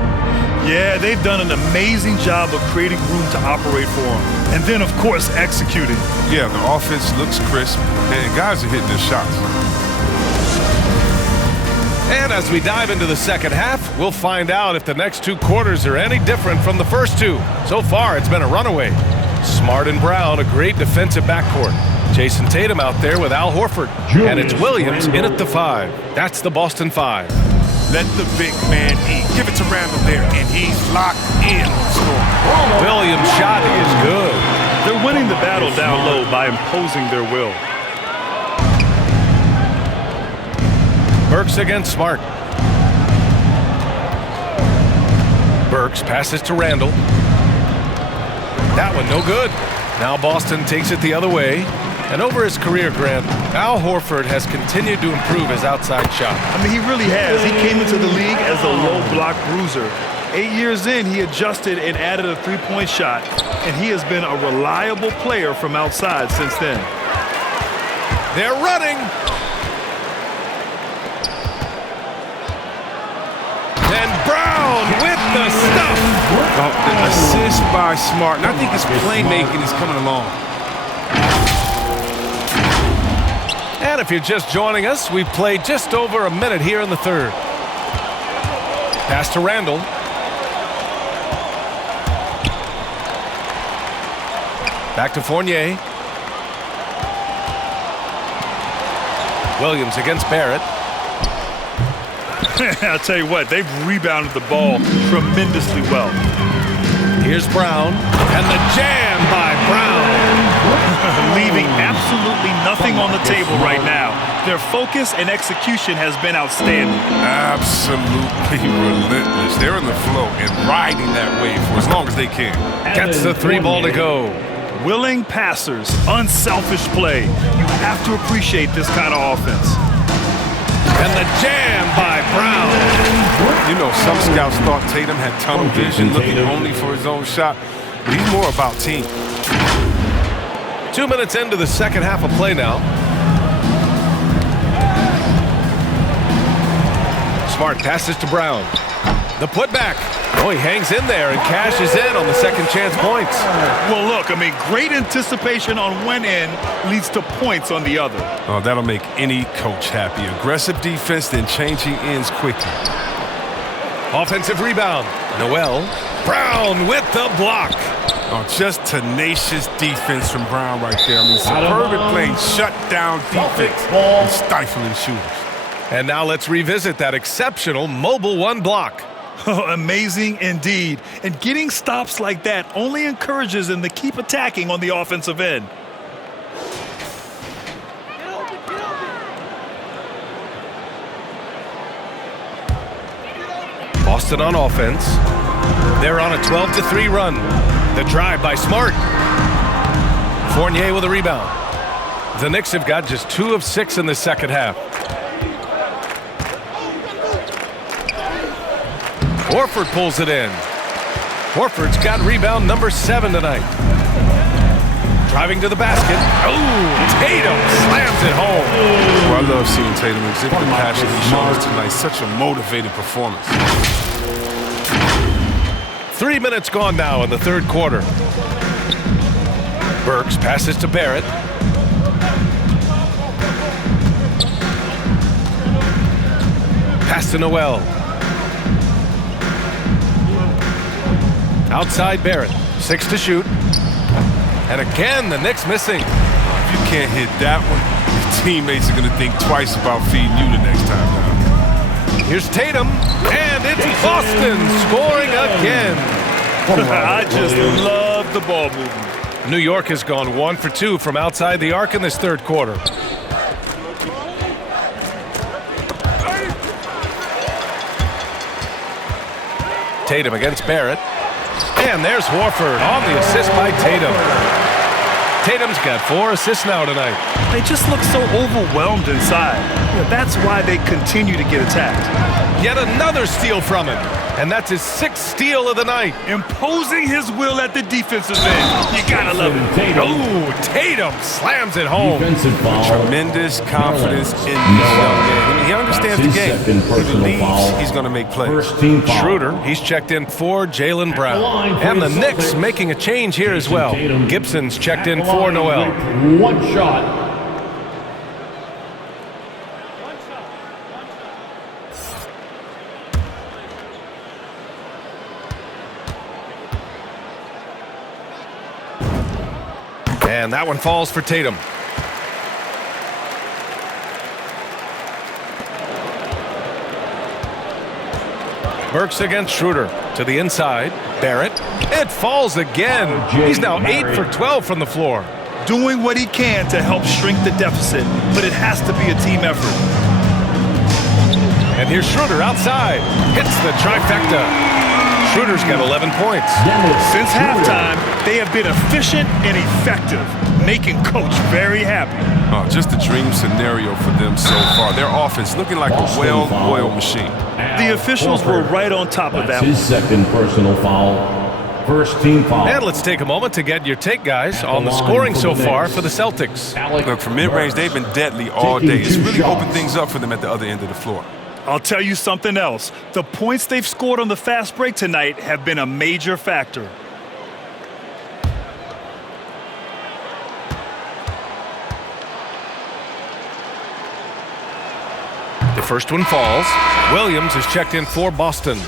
Yeah, they've done an amazing job of creating room to operate for him. And then, of course, executing. Yeah, the offense looks crisp, and guys are hitting their shots. And as we dive into the second half, we'll find out if the next two quarters are any different from the first two. So far, it's been a runaway. Smart and Brown, a great defensive backcourt. Jayson Tatum out there with Al Horford. And it's Williams in at the 5. That's the Boston 5. Let the big man eat. Give it to Randall there, and he's locked in on the score. Williams' shot is good. They're winning the battle down low by imposing their will. Burks against Smart. Burks passes to Randall. That one no good. Now Boston takes it the other way. And over his career, Grant, Al Horford has continued to improve his outside shot. I mean, he really has. He came into the league as a low block bruiser. 8 years in, he adjusted and added a three-point shot, and he has been a reliable player from outside since then. They're running. And Brown with the stuff. The assist by Smart, and I think his playmaking is coming along. And if you're just joining us, we've played just over a minute here in the third. Pass to Randall. Back to Fournier. Williams against Barrett. I'll tell you what, they've rebounded the ball tremendously well. Here's Brown, and the jam by Brown. Leaving absolutely nothing on the table right now. Their focus and execution has been outstanding. Absolutely relentless. They're in the flow and riding that wave for as long as they can. Gets the 3 ball to go. Willing passers, unselfish play. You have to appreciate this kind of offense. And the jam by Brown. You know, some scouts thought Tatum had tunnel vision, looking only for his own shot. But he's more about team. 2 minutes into the second half of play now. Smart passes to Brown. The putback. Oh, he hangs in there and cashes in on the second chance points. Well, look, I mean, great anticipation on one end leads to points on the other. Oh, that'll make any coach happy. Aggressive defense, then changing ends quickly. Offensive rebound. Noel. Brown with the block. Oh, just tenacious defense from Brown right there. I mean, superb at playing shut-down defense and stifling shooters. And now let's revisit that exceptional mobile 1 block. Oh, amazing indeed. And getting stops like that only encourages them to keep attacking on the offensive end. Boston on offense. They're on a 12-3 run. The drive by Smart. Fournier with a rebound. The Knicks have got just 2 of 6 in the second half. Horford pulls it in. Horford's got rebound number 7 tonight. Driving to the basket. Oh, Tatum slams it home. Well, I love seeing Tatum exhibit the passion he showed us tonight. Such a motivated performance. 3 minutes gone now in the third quarter. Burks passes to Barrett. Pass to Noel. Outside Barrett. 6 to shoot. And again, the Knicks missing. If you can't hit that one, your teammates are going to think twice about feeding you the next time now. Here's Tatum, and it's Boston scoring again. I just love the ball movement. New York has gone 1 for 2 from outside the arc in this third quarter. Tatum against Barrett. And there's Horford on the assist by Tatum. Tatum's got 4 assists now tonight. They just look so overwhelmed inside. That's why they continue to get attacked. Yet another steal from him. And that's his 6th steal of the night. Imposing his will at the defensive end. You gotta love it. Oh, Tatum slams it home. Tremendous confidence in this young man. I mean, he understands the game. He believes he's going to make plays. Schroeder, he's checked in for Jaylen Brown. And the Knicks making a change here as well. Gibson's checked in for Noel. 1 shot. And that one falls for Tatum. Burks against Schroeder. To the inside. Barrett. It falls again. He's now 8 for 12 from the floor. Doing what he can to help shrink the deficit, but it has to be a team effort. And here's Schroeder outside. Hits the trifecta. Schroeder's got 11 points. Since halftime, they have been efficient and effective, making Coach very happy. Oh, just a dream scenario for them so far. Their offense looking like a well-oiled machine. The officials were right on top of that. His second personal foul. First team foul. And let's take a moment to get your take, guys, on the scoring so far for the Celtics. Look, from mid-range, they've been deadly all day. It's really opened things up for them at the other end of the floor. I'll tell you something else. The points they've scored on the fast break tonight have been a major factor. The first one falls. Williams is checked in for Boston.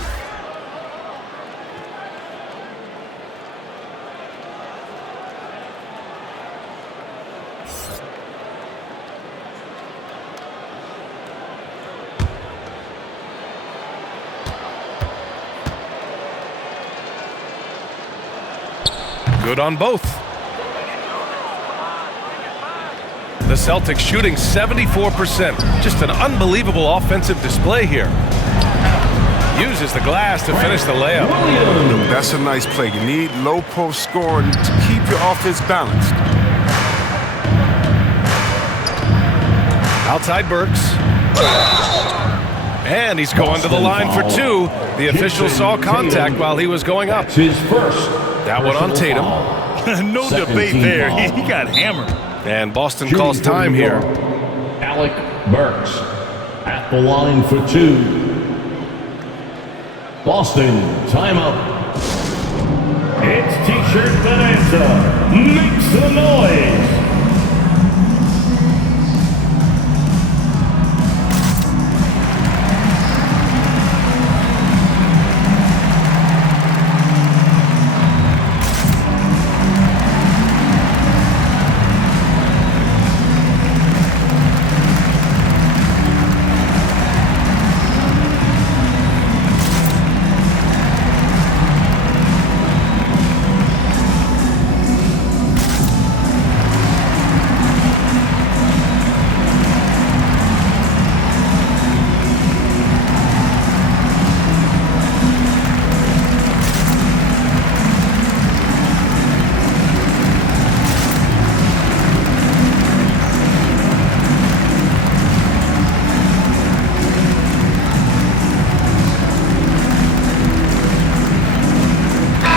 Good on both. The Celtics shooting 74%. Just an unbelievable offensive display here. Uses the glass to finish the layup. That's a nice play. You need low post scoring to keep your offense balanced. Outside Burks. And he's going to the line for 2. The official saw contact while he was going up. His first. That one on Tatum. No debate there. He got hammered. And Boston calls time here. Alec Burks at the line for 2. Boston, timeout. It's T-shirt Bonanza. Make some noise.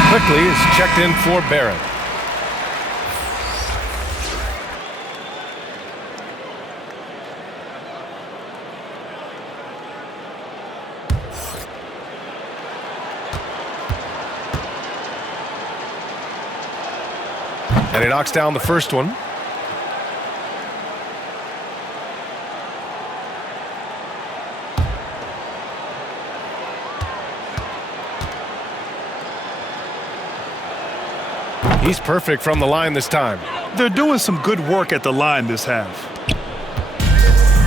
Quickly is checked in for Barrett. And he knocks down the first one. He's perfect from the line this time. They're doing some good work at the line this half.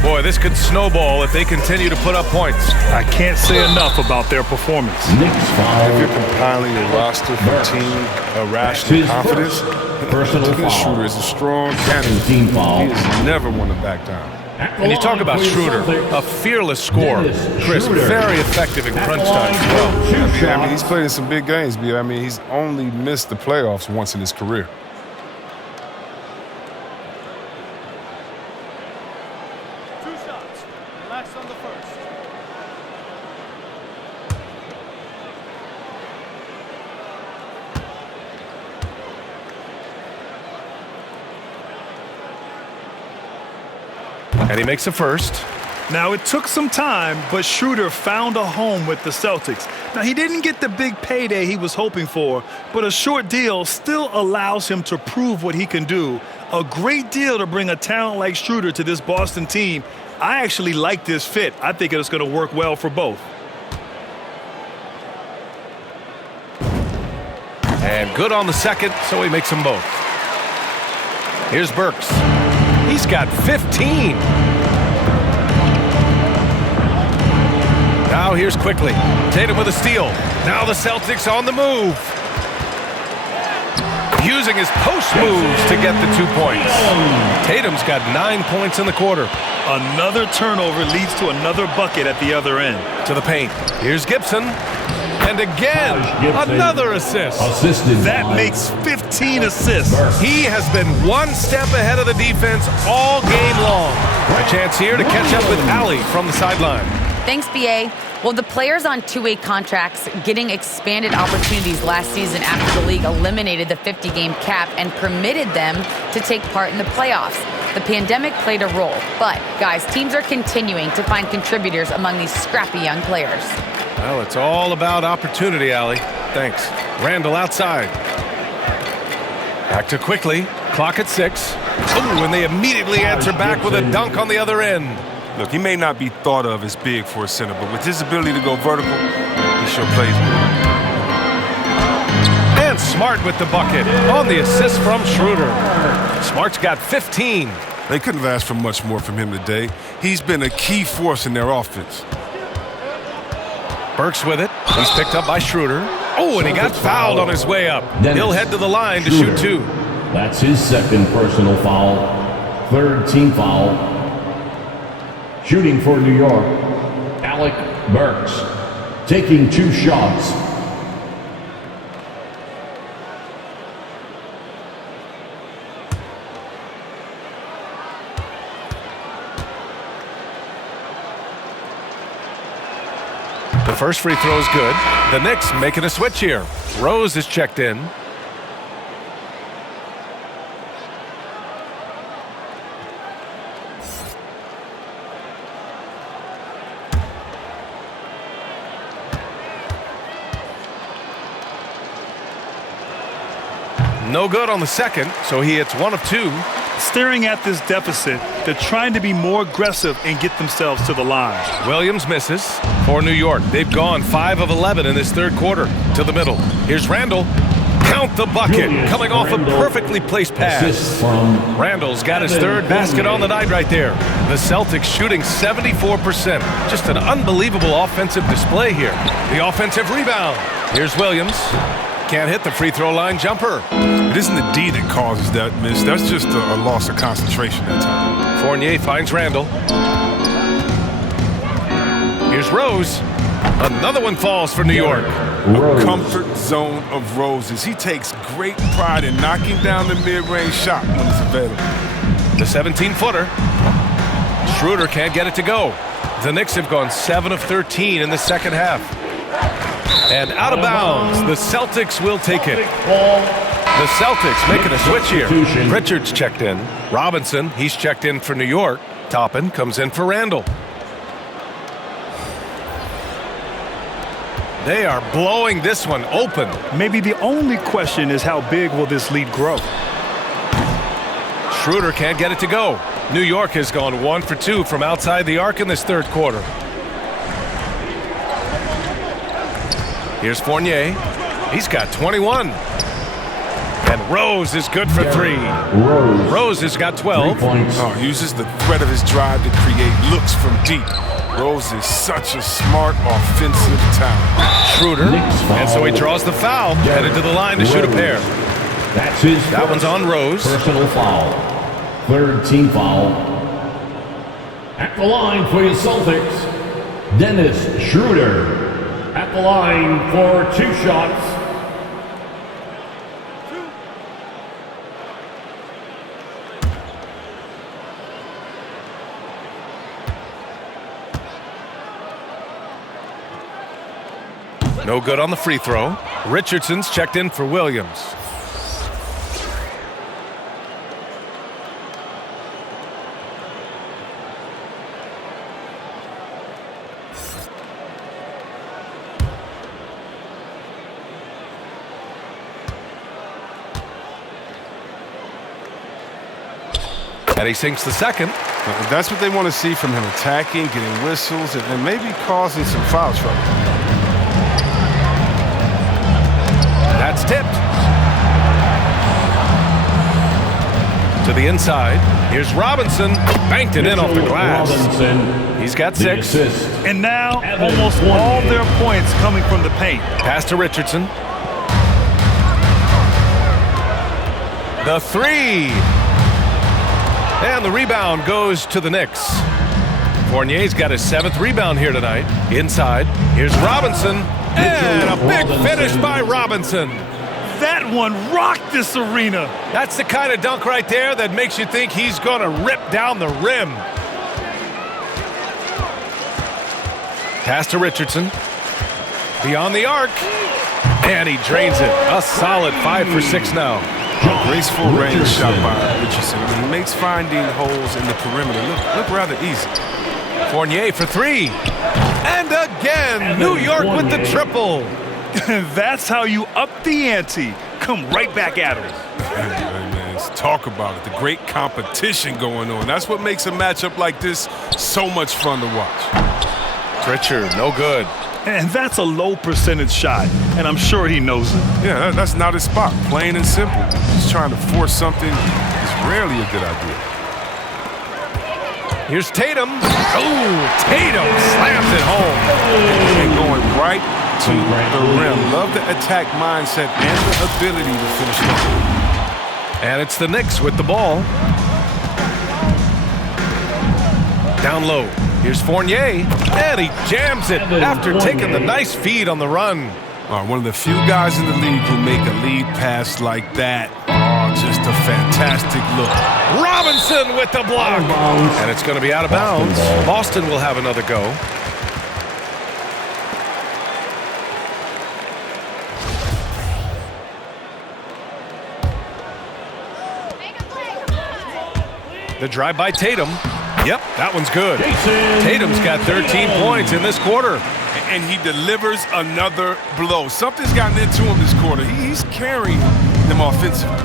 Boy, this could snowball if they continue to put up points. I can't say enough about their performance. If you're compiling a roster for team rational confidence, this shooter is a strong candidate. He is never one to back down. And you talk about Schroeder, a fearless scorer. Chris, very effective in crunch time as well. I mean, he's played in some big games, but I mean, he's only missed the playoffs once in his career. And he makes a first. Now, it took some time, but Schroeder found a home with the Celtics. Now, he didn't get the big payday he was hoping for, but a short deal still allows him to prove what he can do. A great deal to bring a talent like Schroeder to this Boston team. I actually like this fit. I think it's going to work well for both. And good on the second, so he makes them both. Here's Burks. He's got 15. Now here's quickly. Tatum with a steal. Now the Celtics on the move. Using his post moves to get the 2 points. Tatum's got 9 points in the quarter. Another turnover leads to another bucket at the other end. To the paint. Here's Gibson. And again, another assist. That makes 15 assists. He has been one step ahead of the defense all game long. A chance here to catch up with Allie from the sideline. Thanks, BA. Well, the players on two-way contracts getting expanded opportunities last season after the league eliminated the 50-game cap and permitted them to take part in the playoffs. The pandemic played a role, but, guys, teams are continuing to find contributors among these scrappy young players. Well, it's all about opportunity, Allie. Thanks. Randall outside. Back to quickly. Clock at 6. Oh, and they immediately answer back with a dunk on the other end. Look, he may not be thought of as big for a center, but with his ability to go vertical, he sure plays well. And Smart with the bucket on the assist from Schroeder. Smart's got 15. They couldn't have asked for much more from him today. He's been a key force in their offense. Burks with it. He's picked up by Schroeder. Oh, and he got fouled on his way up. He'll head to the line to shoot 2. That's his second personal foul. Third team foul. Shooting for New York, Alec Burks. Taking 2 shots. The first free throw is good. The Knicks making a switch here. Rose is checked in. No good on the second, so he hits 1 of 2. Staring at this deficit, they're trying to be more aggressive and get themselves to the line. Williams misses for New York. They've gone 5 of 11 in this third quarter. To the middle. Here's Randall. Count the bucket. Coming off a perfectly placed pass. Randall's got his third basket on the night right there. The Celtics shooting 74%. Just an unbelievable offensive display here. The offensive rebound. Here's Williams. Can't hit the free throw line jumper. It isn't the D that causes that miss. That's just a loss of concentration that time. Fournier finds Randall. Here's Rose. Another one falls for New York. A comfort zone of Rose's. He takes great pride in knocking down the mid-range shot when it's available. The 17-footer. Schroeder can't get it to go. The Knicks have gone 7 of 13 in the second half. And out of bounds, the Celtics will take it. The Celtics making a switch here. Richards checked in. Robinson, he's checked in for New York. Toppin comes in for Randall. They are blowing this one open. Maybe the only question is how big will this lead grow? Schroeder can't get it to go. New York has gone 1 for 2 from outside the arc in this third quarter. Here's Fournier. He's got 21. And Rose is good for 3. Rose has got 12. Oh, uses the threat of his drive to create looks from deep. Rose is such a smart offensive talent. Schroeder, and so he draws the foul, headed to the line to shoot a pair. That's his That one's on Rose. personal foul. 3rd team foul. At the line for the Celtics, Dennis Schroeder. At the line for 2 shots. No good on the free throw. Richardson's checked in for Williams. And he sinks the second. That's what they want to see from him, attacking, getting whistles, and maybe causing some foul trouble. That's tipped. To the inside. Here's Robinson. Banked it in off the glass. He's got 6. And now almost all their points coming from the paint. Pass to Richardson. The 3. And the rebound goes to the Knicks. Fournier's got his 7th rebound here tonight. Inside. Here's Robinson. And a big finish by Robinson. That one rocked this arena. That's the kind of dunk right there that makes you think he's going to rip down the rim. Pass to Richardson. Beyond the arc. And he drains it. A solid 5 for 6 now. Graceful range shot by Richardson. He makes finding holes in the perimeter look rather easy. Fournier for 3. And again, New York with the triple. That's how you up the ante. Come right back at him. Man, let's talk about it. The great competition going on. That's what makes a matchup like this so much fun to watch. Pritchard, no good. And that's a low percentage shot, and I'm sure he knows it. Yeah, that's not his spot, plain and simple. Just trying to force something is rarely a good idea. Here's Tatum. Oh, Tatum slams it home. And going right to the rim. Love the attack mindset and the ability to finish strong. And it's the Knicks with the ball. Down low. Here's Fournier, and he jams it after taking the nice feed on the run. One of the few guys in the league who make a lead pass like that. Oh, just a fantastic look. Robinson with the block. And it's going to be out of bounds. Boston will have another go. The drive by Tatum. Yep, that one's good. Tatum's got 13 points in this quarter. And he delivers another blow. Something's gotten into him this quarter. He's carrying them offensively.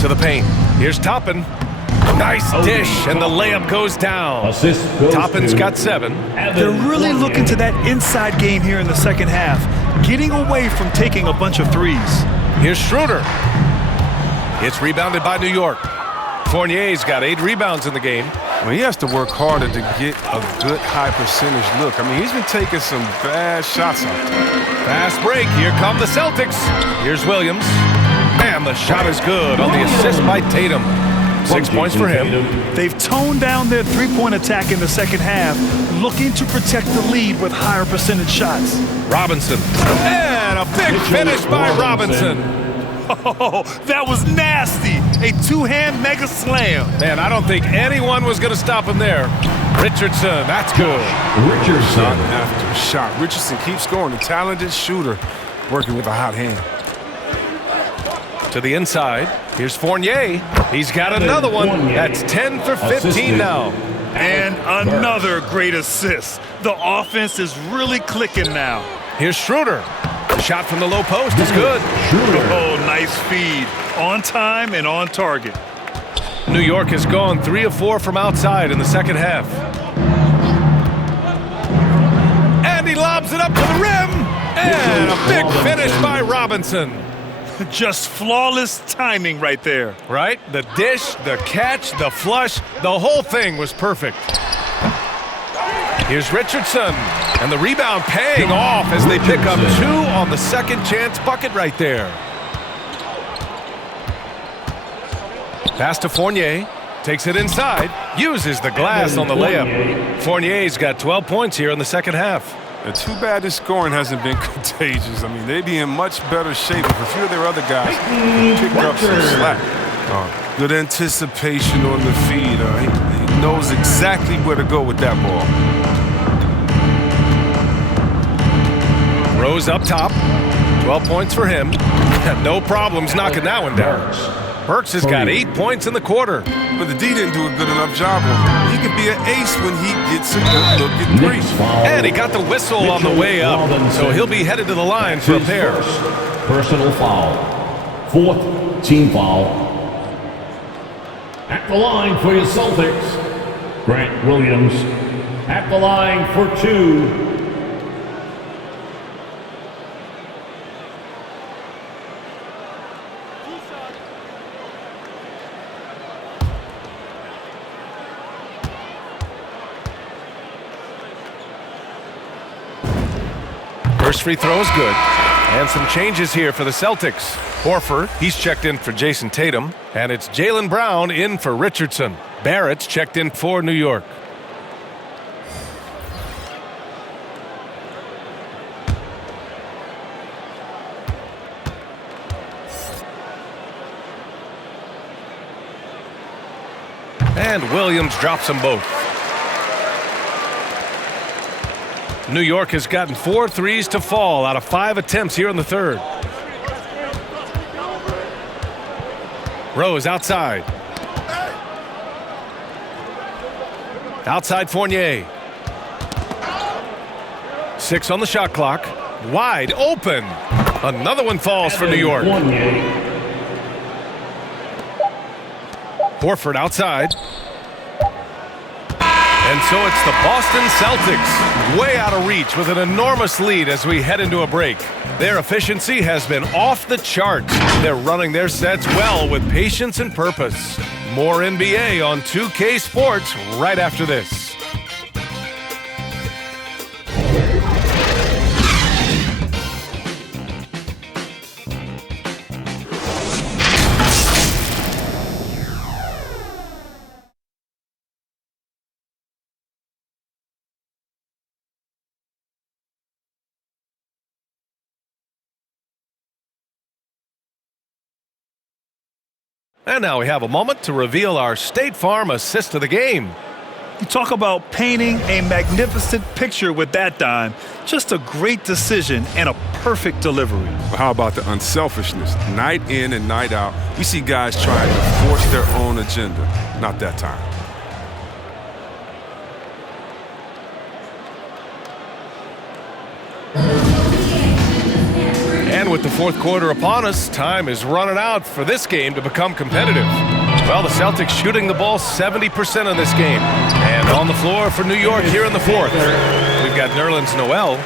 To the paint. Here's Toppin. Nice dish, and the layup goes down. Toppin's got 7. They're really looking to that inside game here in the second half, getting away from taking a bunch of threes. Here's Schroeder. It's rebounded by New York. Fournier's got 8 rebounds in the game. Well, he has to work harder to get a good high percentage look. I mean, he's been taking some bad shots out there. Fast break. Here come the Celtics. Here's Williams. And the shot is good on the assist by Tatum. 6 points for him. They've toned down their three-point attack in the second half, looking to protect the lead with higher percentage shots. Robinson. And a big finish by Robinson. Oh, that was nasty. A two-hand mega slam. Man, I don't think anyone was going to stop him there. Richardson, that's good. Richardson. Shot after shot. Richardson keeps going. A talented shooter working with a hot hand. To the inside. Here's Fournier. He's got another one. That's 10 for 15 now. And another great assist. The offense is really clicking now. Here's Schroeder. The shot from the low post is good. Oh, nice feed. On time and on target. New York has gone 3 of 4 from outside in the second half. And he lobs it up to the rim. And a big finish by Robinson. Just flawless timing right there. Right? The dish, the catch, the flush, the whole thing was perfect. Here's Richardson, and the rebound paying off as they pick up 2 on the second chance bucket right there. Pass to Fournier, takes it inside, uses the glass on the layup. Fournier's got 12 points here in the second half. It's too bad this scoring hasn't been contagious. I mean, they'd be in much better shape if a few of their other guys picked up some slack. Good anticipation on the feed. He knows exactly where to go with that ball. Rose up top, 12 points for him. No problems knocking that one down. Burks has got 8 points in the quarter. But the D didn't do a good enough job on him. He could be an ace when he gets a good look at 3. And he got the whistle on the way up, so he'll be headed to the line for a pair. Personal foul. 4th team foul. At the line for your Celtics, Grant Williams. At the line for 2. First free throw is good. And some changes here for the Celtics. Horford, he's checked in for Jayson Tatum. And it's Jaylen Brown in for Richardson. Barrett's checked in for New York. And Williams drops them both. New York has gotten 4 threes to fall out of 5 attempts here in the third. Rose outside. Outside Fournier. 6 on the shot clock. Wide open. Another one falls for New York. Horford outside. And so it's the Boston Celtics, way out of reach with an enormous lead as we head into a break. Their efficiency has been off the charts. They're running their sets well with patience and purpose. More NBA on 2K Sports right after this. And now we have a moment to reveal our State Farm assist of the game. You talk about painting a magnificent picture with that dime. Just a great decision and a perfect delivery. But how about the unselfishness? Night in and night out, we see guys trying to force their own agenda. Not that time. And with the fourth quarter upon us, time is running out for this game to become competitive. Well, the Celtics shooting the ball 70% of this game. And on the floor for New York here in the fourth, we've got Nerlens Noel.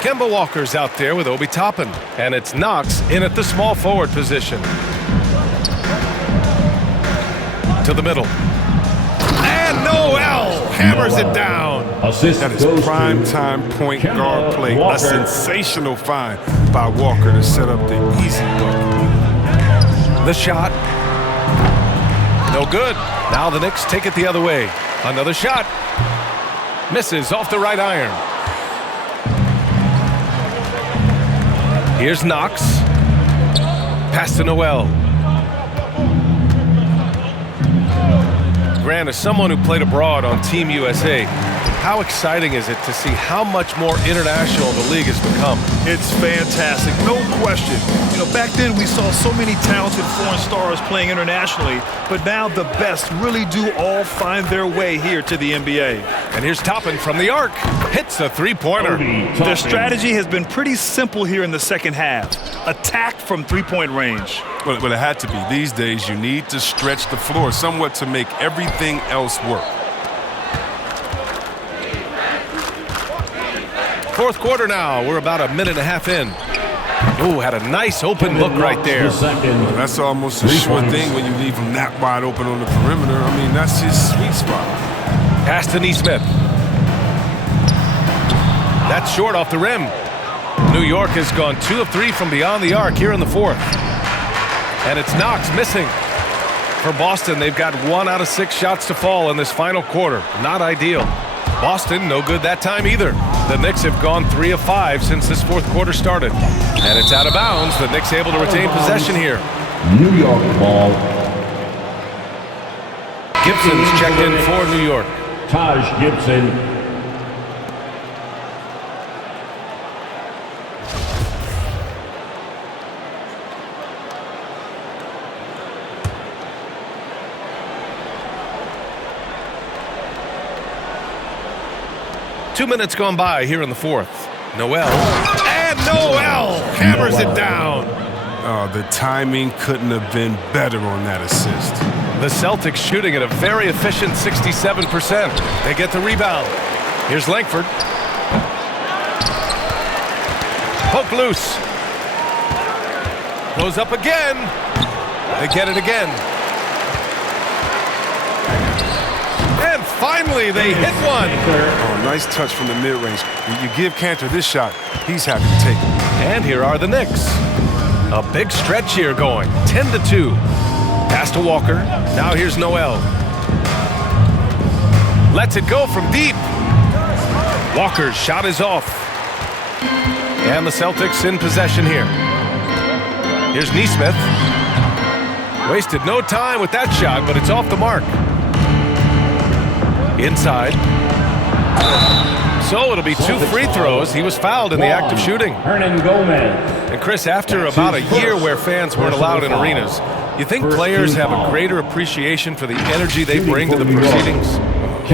Kemba Walker's out there with Obi Toppin. And it's Knox in at the small forward position. To the middle. And Noel hammers it down. That is prime time point guard play. A sensational find by Walker to set up the easy bucket. The shot. No good. Now the Knicks take it the other way. Another shot. Misses off the right iron. Here's Knox. Pass to Noel. Grant, as someone who played abroad on Team USA, how exciting is it to see how much more international the league has become? It's fantastic, no question. You know, back then we saw so many talented foreign stars playing internationally, but now the best really do all find their way here to the NBA. And here's Toppin from the arc. Hits a three-pointer. Their strategy has been pretty simple here in the second half. Attack from three-point range. Well, it had to be. These days, you need to stretch the floor somewhat to make everything else work. Fourth quarter now. We're about a minute and a half in. Ooh, had a nice open look right there. Well, that's almost a sure thing when you leave him that wide open on the perimeter. I mean, that's his sweet spot. Pass to Neesmith. That's short off the rim. New York has gone 2 of 3 from beyond the arc here in the fourth. And it's Knox missing. For Boston, they've got 1 out of 6 shots to fall in this final quarter. Not ideal. Boston, no good that time either. The Knicks have gone 3 of 5 since this fourth quarter started. And it's out of bounds. The Knicks able to retain possession here. New York ball. Gibson's checked in for New York. Taj Gibson. Two minutes gone by here in the fourth. Noel. And Noel hammers it down. Oh, the timing couldn't have been better on that assist. The Celtics shooting at a very efficient 67%. They get the rebound. Here's Langford. Poke loose. Goes up again. They get it again. And finally, they hit one. Oh, nice touch from the mid-range. You give Cantor this shot, he's happy to take it. And here are the Knicks. A big stretch here going, 10-2. Pass to Walker. Now here's Noel. Lets it go from deep. Walker's shot is off. And the Celtics in possession here. Here's Neesmith. Wasted no time with that shot, but it's off the mark. Inside. So it'll be 2 free throws. He was fouled in the act of shooting. Hernan Gomez. And Chris, after about a year where fans weren't allowed in arenas, you think players have a greater appreciation for the energy they bring to the proceedings?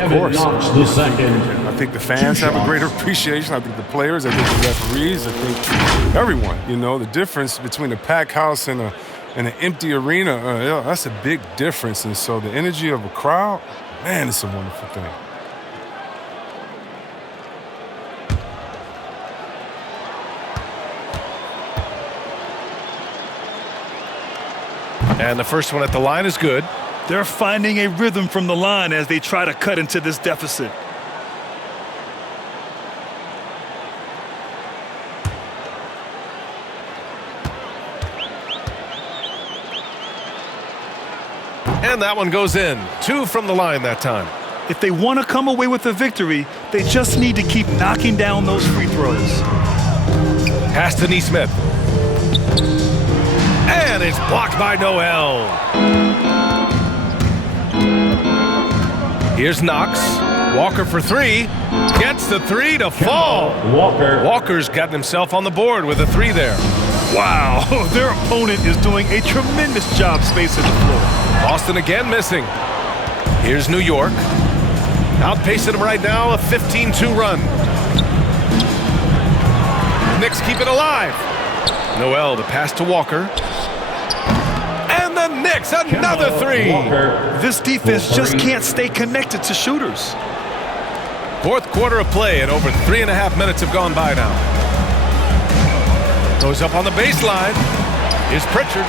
Of course. I think the fans have a greater appreciation. I think the players, I think the referees, I think everyone. You know, the difference between a packed house and an empty arena, that's a big difference. And so the energy of a crowd, man, it's a wonderful thing. And the first one at the line is good. They're finding a rhythm from the line as they try to cut into this deficit. And that one goes in. 2 from the line that time. If they want to come away with a victory, they just need to keep knocking down those free throws. Pass to Neesmith. And it's blocked by Noel. Here's Knox. Walker for 3. Gets the 3 to fall. Walker's gotten himself on the board with a 3 there. Wow, their opponent is doing a tremendous job spacing the floor. Boston again missing. Here's New York. Outpacing them right now, a 15-2 run. Knicks keep it alive. Noel, the pass to Walker. And the Knicks, another 3. This defense just can't stay connected to shooters. Fourth quarter of play, and over 3.5 minutes have gone by now. Goes up on the baseline. Here's Pritchard.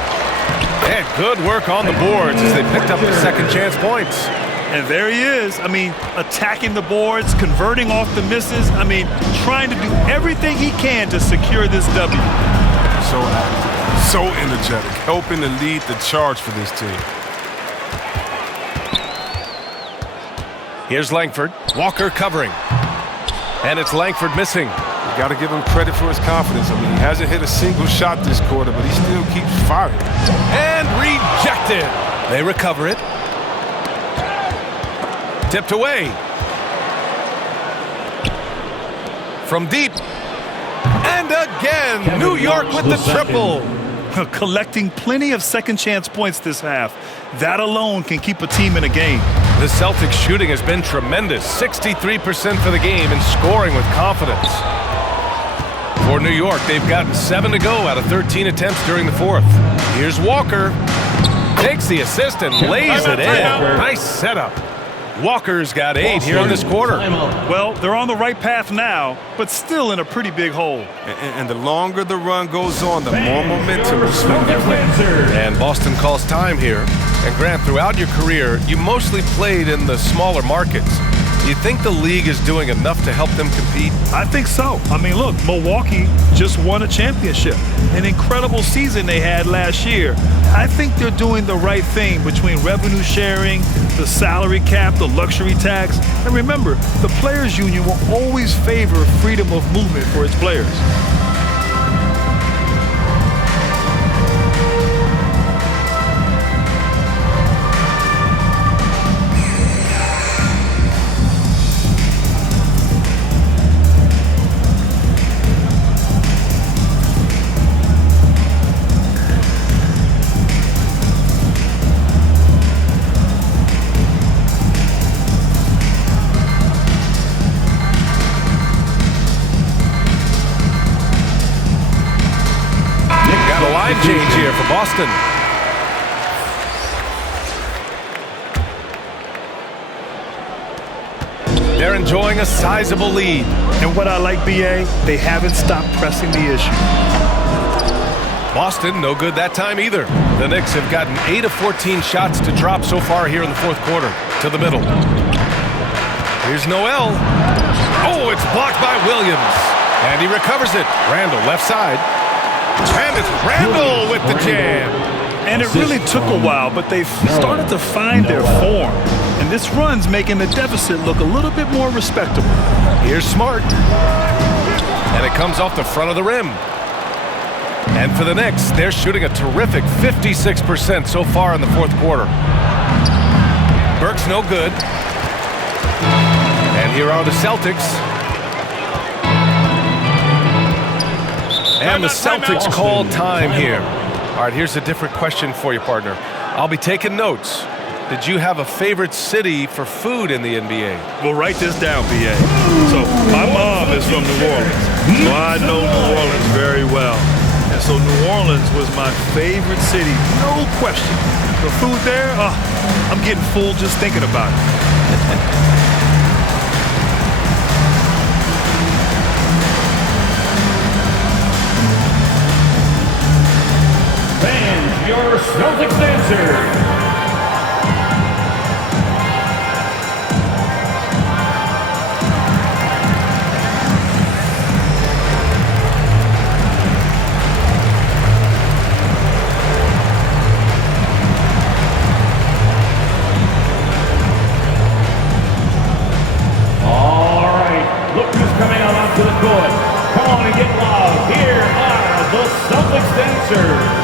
And good work on the boards as they picked up the second chance points. And there he is. I mean, attacking the boards, converting off the misses. I mean, trying to do everything he can to secure this W. So active, so energetic, helping to lead the charge for this team. Here's Langford. Walker covering. And it's Langford missing. You got to give him credit for his confidence. I mean, he hasn't hit a single shot this quarter, but he still keeps firing. And rejected. They recover it. Tipped away. From deep. And again, New York with the triple. Collecting plenty of second chance points this half. That alone can keep a team in a game. The Celtics shooting has been tremendous. 63% for the game and scoring with confidence. For New York, they've gotten 7 to go out of 13 attempts during the fourth. Here's Walker. Takes the assist and lays it in. Nice setup. Walker's got 8 here in this quarter. Well, they're on the right path now, but still in a pretty big hole. And the longer the run goes on, the more momentum will swing their way. And Boston calls time here. And Grant, throughout your career, you mostly played in the smaller markets. Do you think the league is doing enough to help them compete? I think so. I mean, look, Milwaukee just won a championship. An incredible season they had last year. I think they're doing the right thing between revenue sharing, the salary cap, the luxury tax. And remember, the players' union will always favor freedom of movement for its players. Change here for Boston. They're enjoying a sizable lead. And what I like, BA, they haven't stopped pressing the issue. Boston, no good that time either. The Knicks have gotten 8 of 14 shots to drop so far here in the fourth quarter. To the middle. Here's Noel. Oh, it's blocked by Williams. And he recovers it. Randall, left side. And it's Randall with the jam. And it really took a while, but they've started to find their form. And this run's making the deficit look a little bit more respectable. Here's Smart. And it comes off the front of the rim. And for the Knicks, they're shooting a terrific 56% so far in the fourth quarter. Burke's no good. And here are the Celtics. And the Celtics call time here. All right, here's a different question for you, partner. I'll be taking notes. Did you have a favorite city for food in the NBA? Well, write this down, BA. So, my mom is from New Orleans, so I know New Orleans very well. And so New Orleans was my favorite city, no question. The food there, I'm getting full just thinking about it. Your Celtics dancer. All right, look who's coming out onto the court. Come on and get loud. Here are the Celtics dancers.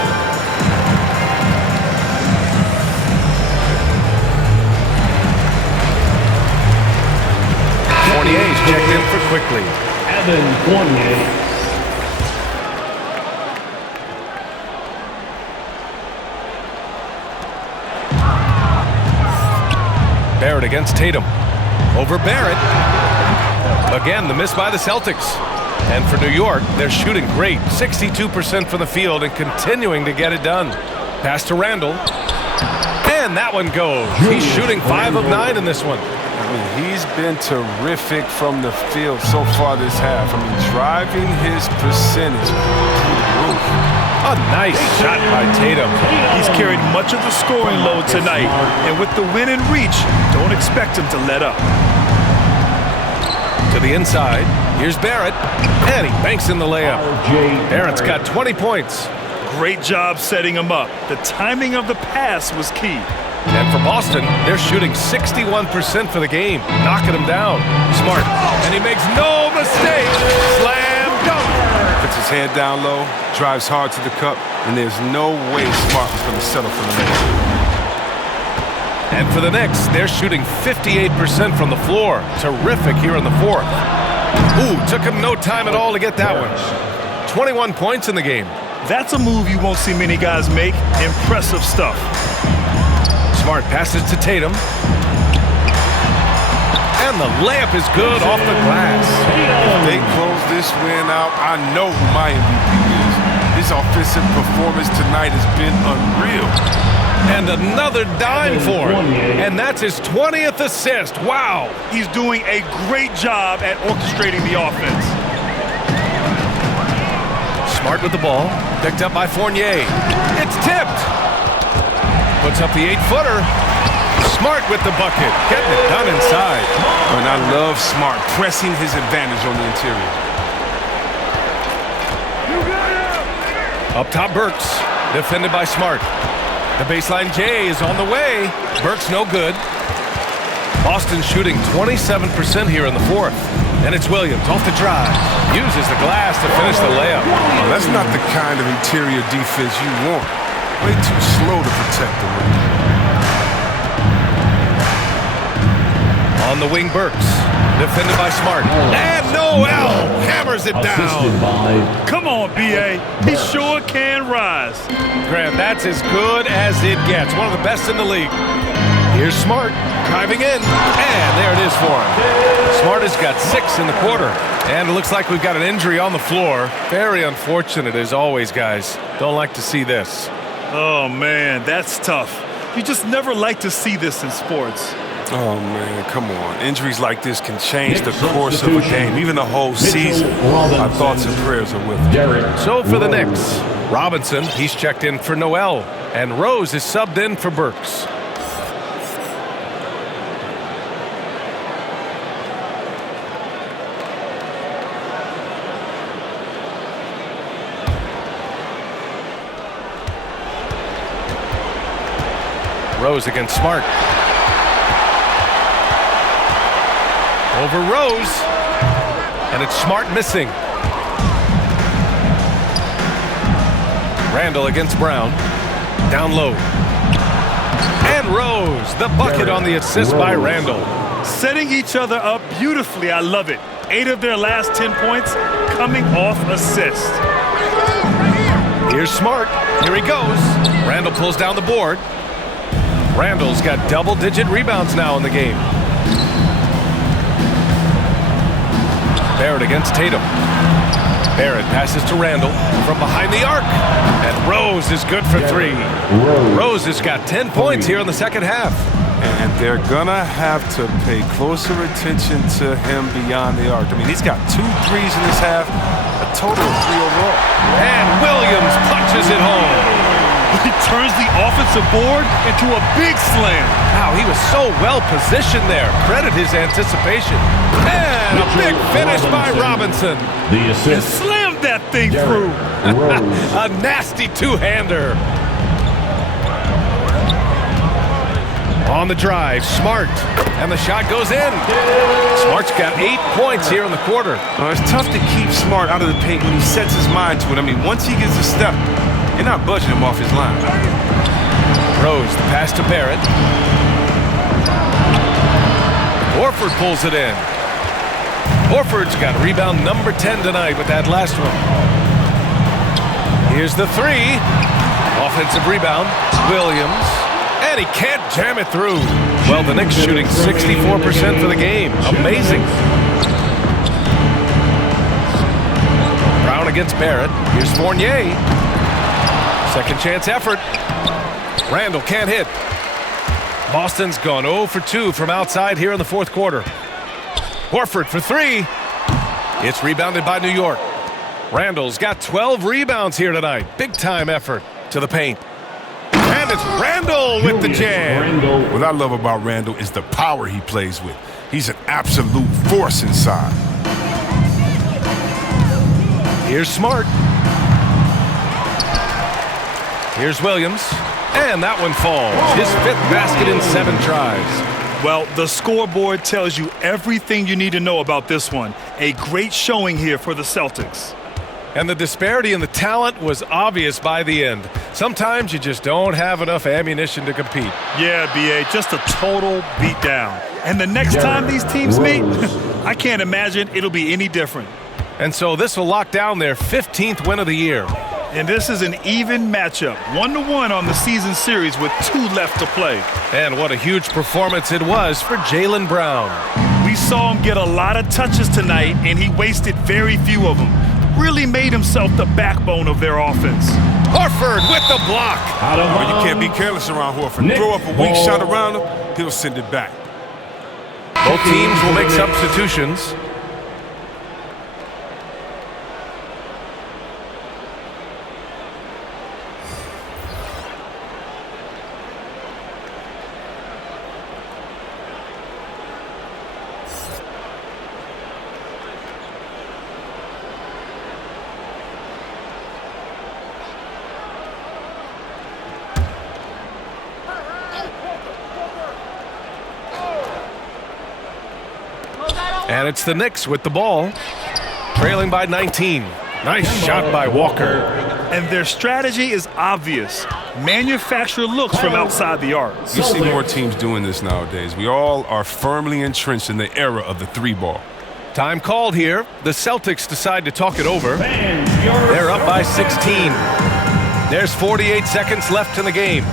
28's checked in for quickly. Evan Fournier. Barrett against Tatum. Over Barrett. Again, the miss by the Celtics. And for New York, they're shooting great. 62% from the field and continuing to get it done. Pass to Randall. And that one goes. He's shooting 5 of 9 in this one. I mean, he's been terrific from the field so far this half. I mean, driving his percentage through the roof. A nice shot by Tatum. He's carried much of the scoring load tonight. And with the win and reach, don't expect him to let up. To the inside. Here's Barrett. And he banks in the layup. Barrett's got 20 points. Great job setting him up. The timing of the pass was key. And for Boston, they're shooting 61% for the game, knocking him down. Smart. And he makes no mistake. Slam dunk. Puts his head down low, drives hard to the cup, and there's no way Smart was going to settle for the middle. And for the Knicks, they're shooting 58% from the floor. Terrific here in the fourth. Ooh, took him no time at all to get that one. 21 points in the game. That's a move you won't see many guys make. Impressive stuff. Smart passes to Tatum. And the layup is good off the glass. If they close this win out, I know who my MVP is. His offensive performance tonight has been unreal. And another dime for him. And that's his 20th assist. Wow. He's doing a great job at orchestrating the offense. Smart with the ball. Picked up by Fournier. It's tipped. Puts up the 8-footer. Smart with the bucket. Getting it done inside. And I love Smart pressing his advantage on the interior. Up top, Burks. Defended by Smart. The baseline J is on the way. Burks no good. Boston shooting 27% here in the fourth. And it's Williams off the drive. Uses the glass to finish the layup. Well, that's not the kind of interior defense you want. Way too slow to protect the rim. On the wing, Burks. Defended by Smart. And Noel hammers it down. Come on, B.A. He sure can rise. Grant, that's as good as it gets. One of the best in the league. Here's Smart driving in. And there it is for him. Smart has got 6 in the quarter. And it looks like we've got an injury on the floor. Very unfortunate as always, guys. Don't like to see this. Oh, man, that's tough. You just never like to see this in sports. Oh, man, come on. Injuries like this can change the course of a game, even the whole season. Our thoughts and prayers are with him. So for the Knicks, Robinson, he's checked in for Noel. And Rose is subbed in for Burks. Rose against Smart. Over Rose. And it's Smart missing. Randall against Brown. Down low. And Rose, the bucket on the assist by Randall. Setting each other up beautifully. I love it. 8 of their last 10 points coming off assist. Here's Smart. Here he goes. Randall pulls down the board. Randall's got double-digit rebounds now in the game. Barrett against Tatum. Barrett passes to Randall from behind the arc. And Rose is good for 3. Rose has got 10 points here in the second half. And they're going to have to pay closer attention to him beyond the arc. I mean, he's got 2 threes in this half, a total of 3 overall. And Williams punches it home. He turns the offensive board into a big slam. Wow, he was so well positioned there. Credit his anticipation. And a big finish by Robinson. The assist. And slammed that thing through. A nasty two-hander. On the drive, Smart. And the shot goes in. Smart's got 8 points here in the quarter. It's tough to keep Smart out of the paint when he sets his mind to it. I mean, once he gets a step, you're not budging him off his line. Rose, the pass to Barrett. Horford pulls it in. Horford's got rebound number 10 tonight with that last one. Here's the 3. Offensive rebound. Williams. And he can't jam it through. Well, the Knicks shooting 64% for the game. Amazing. Brown against Barrett. Here's Fournier. Second chance effort. Randall can't hit. Boston's gone 0 for 2 from outside here in the fourth quarter. Horford for 3. It's rebounded by New York. Randall's got 12 rebounds here tonight. Big time effort to the paint. And it's Randall with the jam. What I love about Randall is the power he plays with. He's an absolute force inside. Here's Smart. Here's Williams. And that one falls. His 5th basket in 7 tries. Well, the scoreboard tells you everything you need to know about this one. A great showing here for the Celtics. And the disparity in the talent was obvious by the end. Sometimes you just don't have enough ammunition to compete. Yeah, B.A., just a total beatdown. And the next time these teams meet, I can't imagine it'll be any different. And so this will lock down their 15th win of the year. And this is an even matchup, 1-1 on the season series with 2 left to play. And what a huge performance it was for Jaylen Brown. We saw him get a lot of touches tonight, and he wasted very few of them. Really made himself the backbone of their offense. Horford with the block. Well, you can't be careless around Horford. Throw up a weak shot around him, he'll send it back. Both teams will make substitutions. And it's the Knicks with the ball, trailing by 19. Nice shot by Walker. And their strategy is obvious. Manufacture looks from outside the arc. You see more teams doing this nowadays. We all are firmly entrenched in the era of the 3-ball. Time called here. The Celtics decide to talk it over. They're up by 16. There's 48 seconds left in the game.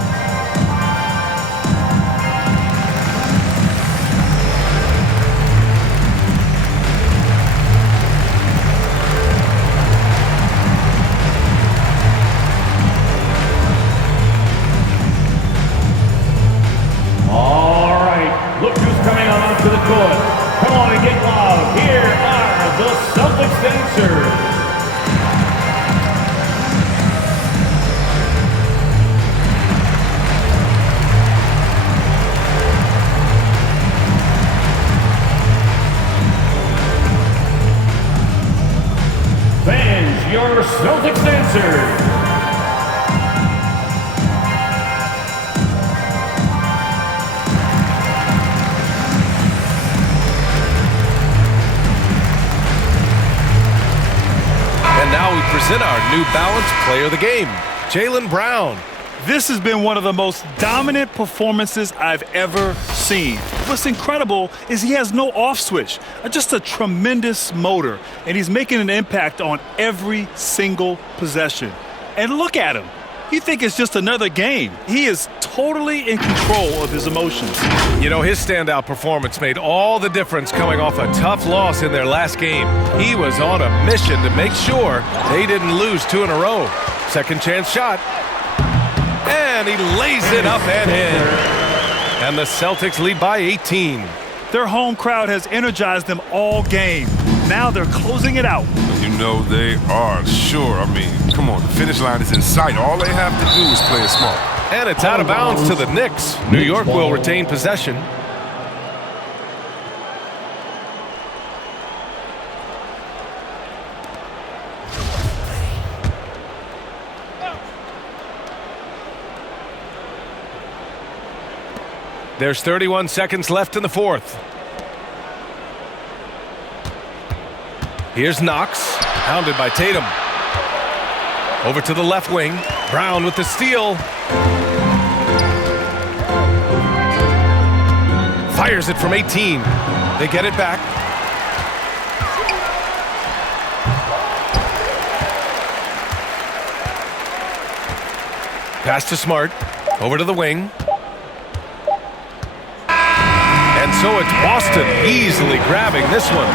Your Celtics dancers. And now we present our New Balance Player of the Game, Jaylen Brown. This has been one of the most dominant performances I've ever seen. What's incredible is he has no off switch, just a tremendous motor, and he's making an impact on every single possession. And look at him. You think it's just another game. He is totally in control of his emotions. You know, his standout performance made all the difference coming off a tough loss in their last game. He was on a mission to make sure they didn't lose 2 in a row. Second chance shot. And he lays it up and in. And the Celtics lead by 18. Their home crowd has energized them all game. Now they're closing it out. You know they are, sure. I mean, come on, the finish line is in sight. All they have to do is play it smart. And it's out of bounds to the Knicks. New York will retain possession. There's 31 seconds left in the fourth. Here's Knox, pounded by Tatum. Over to the left wing. Brown with the steal. Fires it from 18. They get it back. Pass to Smart. Over to the wing. And so it's Boston easily grabbing this one.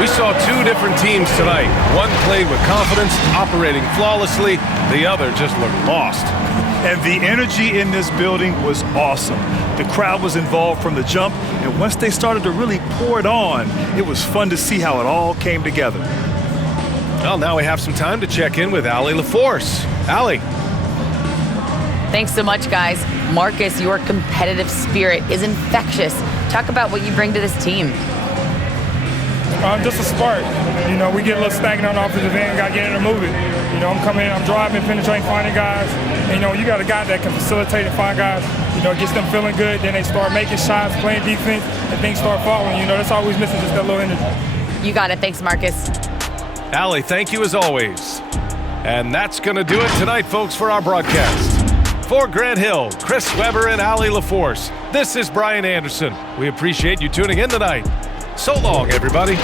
We saw 2 different teams tonight. One played with confidence, operating flawlessly. The other just looked lost. And the energy in this building was awesome. The crowd was involved from the jump, and once they started to really pour it on, it was fun to see how it all came together. Well, now we have some time to check in with Allie LaForce. Allie. Thanks so much, guys. Marcus, your competitive spirit is infectious. Talk about what you bring to this team. Just a spark. You know, we get a little stagnant on the offensive end, got to get in and move it. You know, I'm coming in, I'm driving, penetrating, finding guys. And, you know, you got a guy that can facilitate and find guys. You know, it gets them feeling good. Then they start making shots, playing defense, and things start falling. You know, that's always missing, just that little energy. You got it. Thanks, Marcus. Allie, thank you as always. And that's going to do it tonight, folks, for our broadcast. For Grant Hill, Chris Webber, and Allie LaForce, this is Brian Anderson. We appreciate you tuning in tonight. So long, everybody.